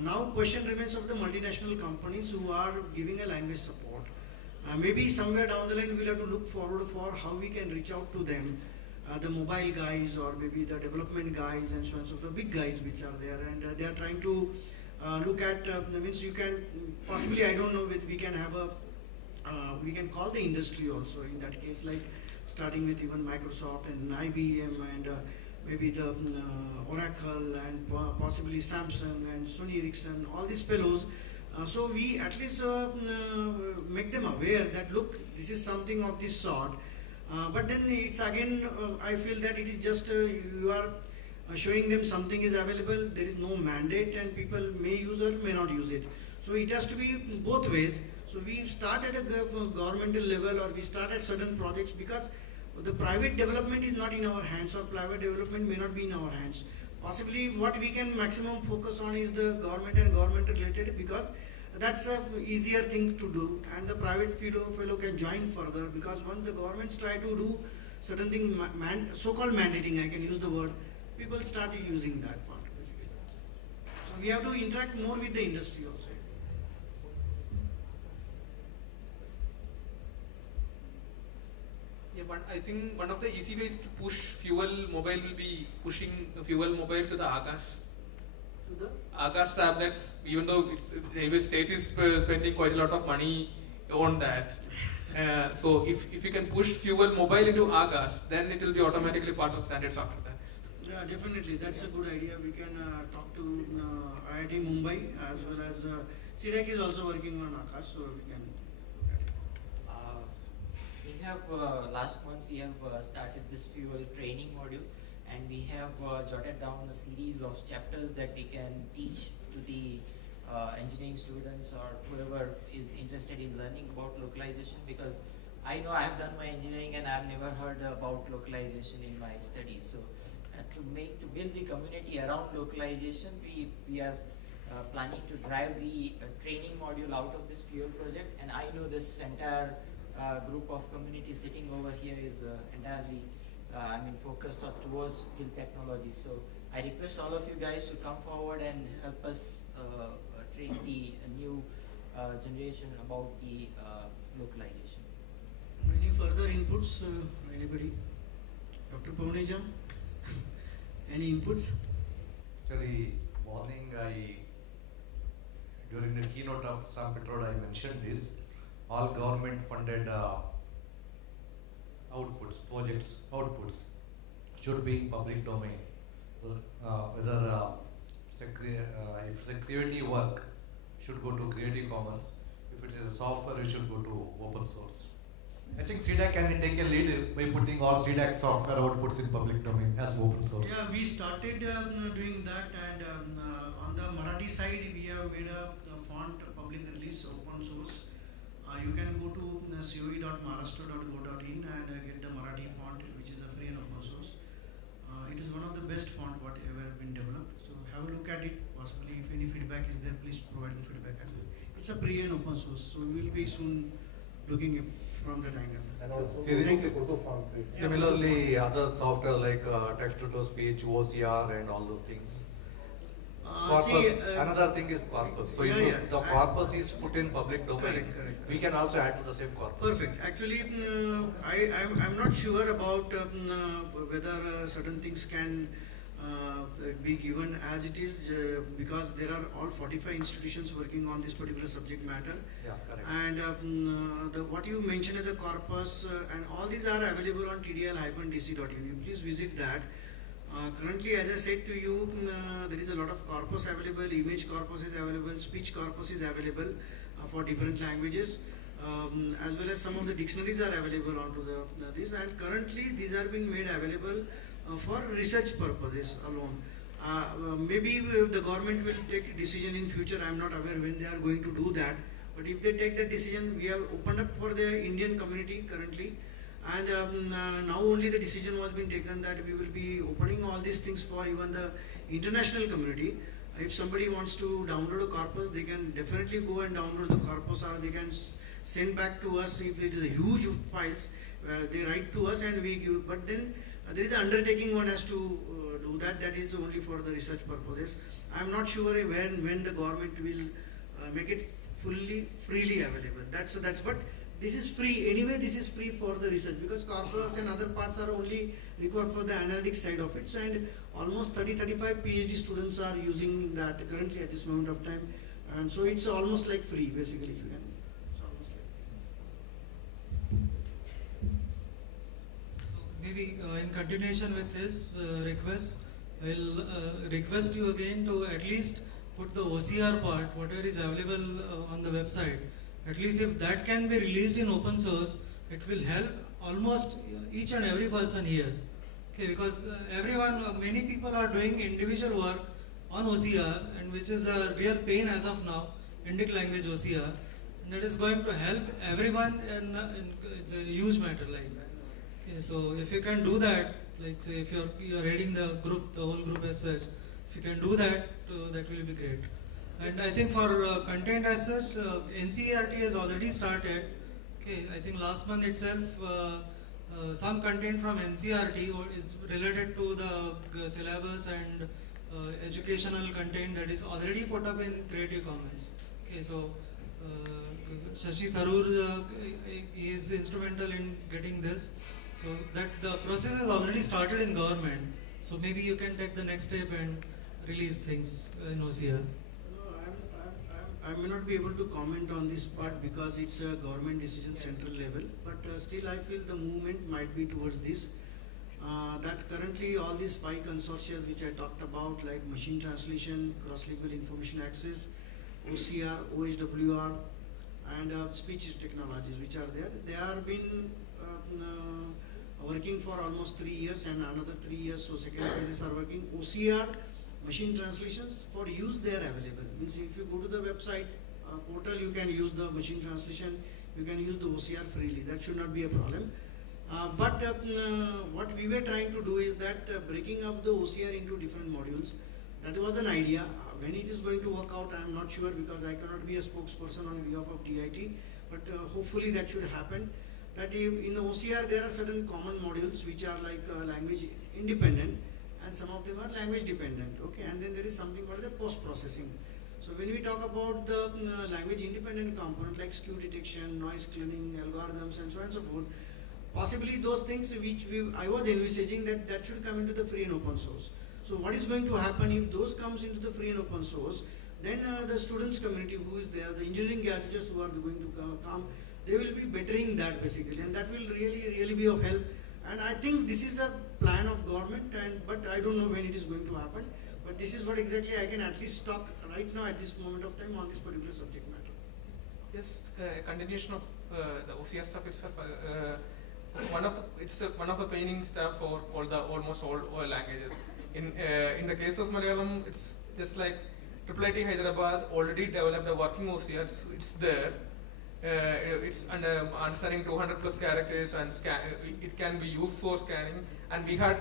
Now question remains of the multinational companies who are giving a language support. Maybe somewhere down the line we'll have to look forward for how we can reach out to them, the mobile guys or maybe the development guys and so on, so the big guys which are there, and they are trying to look at, means you can possibly, I don't know, we can have a, we can call the industry also in that case, like starting with even Microsoft and IBM and maybe the Oracle and possibly Samsung and Sony Ericsson, all these fellows. So we at least make them aware that look, this is something of this sort. But then it's again, I feel that it is just you are showing them something is available, there is no mandate, and people may use or may not use it. So it has to be both ways. So we start at a governmental level, or we start at certain projects, because the private development is not in our hands, or private development may not be in our hands. Possibly what we can maximum focus on is the government and government related, because that's a easier thing to do, and the private fellow can join further, because once the governments try to do certain things, so-called mandating, I can use the word, people start using that part basically. So we have to interact more with the industry also. Yeah, but I think one of the easy ways to push fuel mobile will be pushing fuel mobile to the Agas. To the Agas tablets, even though it's, anyway, state is spending quite a lot of money on that. So if you can push fuel mobile into Agas, then it will be automatically part of standards after that. Yeah, definitely. That's a good idea. We can talk to IIT Mumbai, as well as CDAC is also working on Akash, so we can look at it. We have last month we have started this fuel training module, and we have jotted down a series of chapters that we can teach to the engineering students or whoever is interested in learning about localization, because I know I have done my engineering and I have never heard about localization in my studies. So to build the community around localization, we are planning to drive the training module out of this fuel project, and I know this entire group of community sitting over here is entirely focused towards fuel technology. So I request all of you guys to come forward and help us train the new generation about the localization. Any further inputs? Anybody? Dr. Pawneja? Any inputs? Actually, morning during the keynote of Sam Petroda, I mentioned this. All government funded projects should be in public domain. Whether if it's a creative work, should go to Creative Commons. If it is a software, it should go to open source. I think CDAC can take a lead by putting all CDAC software outputs in public domain as open source. Yeah, we started doing that, and on the Marathi side, we have made a font public release, open source. You can go to coe.maharashtra.go.in and get the Marathi font, which is a free and open source. It is one of the best font whatever been developed. So have a look at it. Possibly, if any feedback is there, please provide the feedback. It's a free and open source, so we will be soon looking from that angle. And also, similarly, other software like text-to-speech, OCR, and all those things. Corpus, another thing is corpus. So if the corpus is put in public domain, we can also add to the same corpus. Perfect. Actually, I'm not sure about whether certain things can be given as it is, because there are all 45 institutions working on this particular subject matter. Yeah, correct. And what you mentioned as the corpus, and all these are available on tdl-dc.in. You please visit that. Currently, as I said to you, there is a lot of corpus available, image corpus is available, speech corpus is available for different languages, as well as some of the dictionaries are available onto this, and currently these are being made available for research purposes alone. Maybe the government will take a decision in future. I am not aware when they are going to do that. But if they take that decision, we have opened up for the Indian community currently, and now only the decision was being taken that we will be opening all these things for even the international community. If somebody wants to download a corpus, they can definitely go and download the corpus, or they can send back to us if it is a huge files. They write to us and we give. But then there is an undertaking one has to do that. That is only for the research purposes. I am not sure when the government will make it freely available. That's but this is free anyway. This is free for the research because corpus and other parts are only required for the analytics side of it. So, and almost 30-35 PhD students are using that currently at this moment of time, and so it's almost like free basically. If you can, it's almost like. So maybe in continuation with this request, I'll request you again to at least put the OCR part, whatever is available on the website. At least if that can be released in open source, it will help almost each and every person here. Okay, because many people are doing individual work on OCR, and which is a real pain as of now, Indic language OCR, and that is going to help everyone, and it's a huge matter. Like, okay, so if you can do that, like say if you're reading the whole group as such, if you can do that, that will be great. And I think for content as such, NCERT has already started. Okay, I think last month itself, some content from NCERT is related to the syllabus and educational content that is already put up in Creative Commons. Okay, so Shashi Tharoor is instrumental in getting this. So that the process has already started in government. So maybe you can take the next step and release things in OCR. I may not be able to comment on this part because it's a government decision central level, but still I feel the movement might be towards this. That currently all these 5 consortia which I talked about, like machine translation, cross-lingual information access, OCR, OHWR, and speech technologies which are there. They are been working for almost 3 years and another 3 years, so second phases are working. OCR, machine translations for use they are available. Means if you go to the website portal, you can use the machine translation, you can use the OCR freely. That should not be a problem. But what we were trying to do is that breaking up the OCR into different modules. That was an idea. When it is going to work out, I am not sure because I cannot be a spokesperson on behalf of DIT. But hopefully that should happen. That in OCR there are certain common modules which are like language independent, and some of them are language dependent. Okay, and then there is something called the post processing. So when we talk about the language independent component like skew detection, noise cleaning, algorithms, and so on and so forth, possibly those things which I was envisaging that should come into the free and open source. So what is going to happen if those comes into the free and open source? Then the students community who is there, the engineering graduates who are going to come, they will be bettering that basically, and that will really be of help. And I think this is a plan of government, but I don't know when it is going to happen. But this is what exactly I can at least talk right now at this moment of time on this particular subject matter. Just a continuation of the OCR stuff itself. One of the paining stuff for almost all languages. In the case of Malayalam, it's just like IIIT Hyderabad already developed a working OCR. It's there. It's understanding 200 plus characters, and it can be used for scanning. And we had,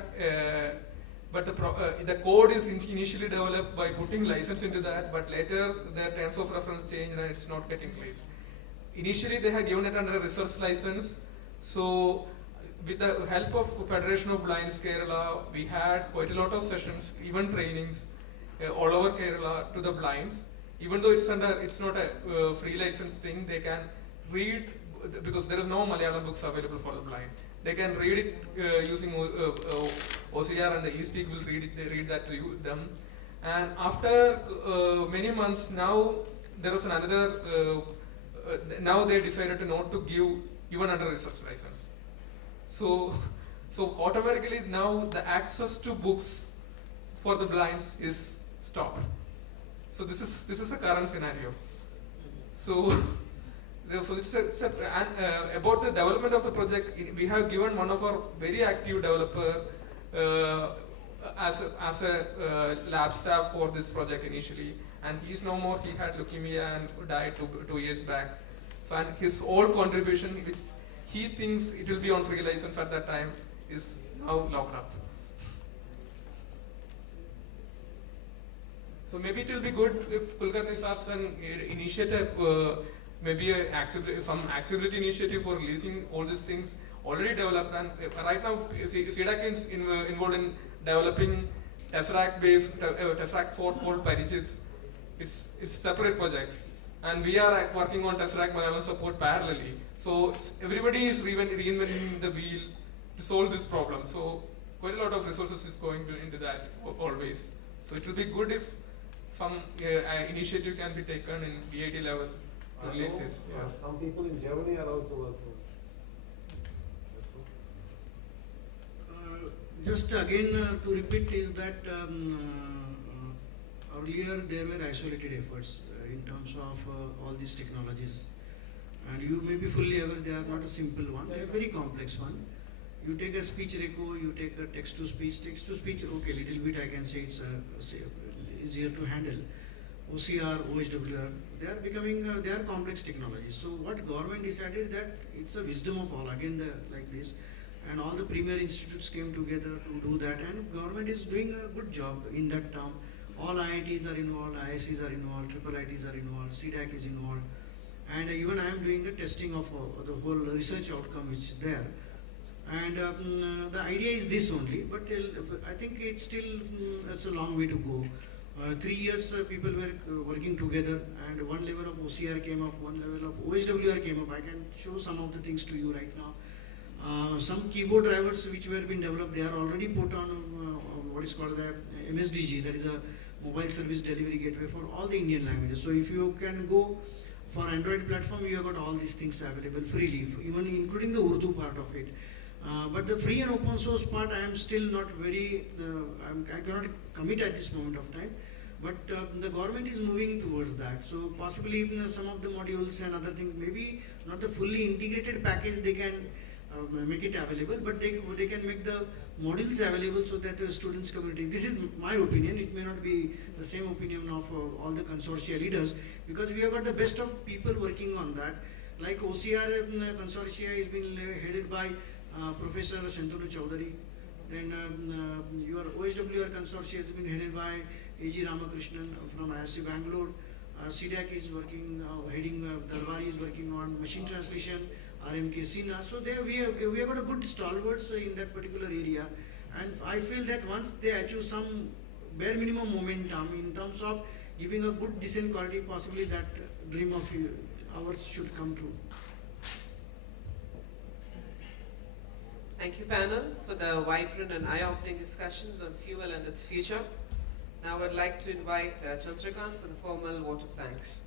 but the code is initially developed by putting license into that, but later the terms of reference changed and it's not getting placed. Initially they had given it under a research license. So with the help of Federation of Blinds Kerala, we had quite a lot of sessions, even trainings all over Kerala to the blinds. Even though it's not a free license thing, they can read, because there is no Malayalam books available for the blind. They can read it using OCR, and the eSpeak will read that to them. And after many months, now there was another. Now they decided to not to give even under research license. So automatically now the access to books for the blinds is stopped. So this is a current scenario. So about the development of the project, we have given one of our very active developer as a lab staff for this project initially, and he's no more. He had leukemia and died two years back. So, and his whole contribution, which he thinks it will be on free license at that time, is now locked up. So maybe it will be good if Kulkarni starts an initiative, maybe some accessibility initiative for releasing all these things already developed. And right now, CDAC is involved in developing Tesseract-based, Tesseract 4 called Parijit. It's a separate project. And we are working on Tesseract Malayalam support parallelly. So everybody is reinventing the wheel to solve this problem. So quite a lot of resources is going into that always. So it will be good if some initiative can be taken in BIT level to release this. Yeah. Some people in Germany are also working. Just again to repeat is that earlier there were isolated efforts in terms of all these technologies, and you may be fully aware they are not a simple one, they are very complex one. You take a speech reco, you take a text to speech, okay, little bit I can say it's easier to handle. OCR, OHWR, they are becoming, they are complex technologies. So what government decided that it's a wisdom of all, again like this, and all the premier institutes came together to do that, and government is doing a good job in that term. All IITs are involved, IICs are involved, triple ITs are involved, CDAC is involved, and even I am doing the testing of the whole research outcome which is there. And the idea is this only, but I think it's still it's a long way to go. 3 years people were working together, and one level of OCR came up, one level of OHWR came up. I can show some of the things to you right now. Some keyboard drivers which were being developed, they are already put on what is called the MSDG, that is a mobile service delivery gateway for all the Indian languages. So if you can go for Android platform, you have got all these things available freely, even including the Urdu part of it. But the free and open source part, I am still not very, I cannot commit at this moment of time. But the government is moving towards that. So possibly some of the modules and other things, maybe not the fully integrated package they can make it available, but they can make the modules available so that the students community, this is my opinion, it may not be the same opinion of all the consortia leaders, because we have got the best of people working on that. Like OCR consortia is being headed by Professor Shantanu Chaudhary. Then your OHWR consortia has been headed by A.G. Ramakrishnan from IISc Bangalore. CDAC is working, heading, Darwari is working on machine translation, RMK Sina. So there we have got a good stalwarts in that particular area. And I feel that once they achieve some bare minimum momentum in terms of giving a good decent quality, possibly that dream of ours should come true. Thank you, panel, for the vibrant and eye-opening discussions on fuel and its future. Now I'd like to invite Chandrakant for the formal vote of thanks.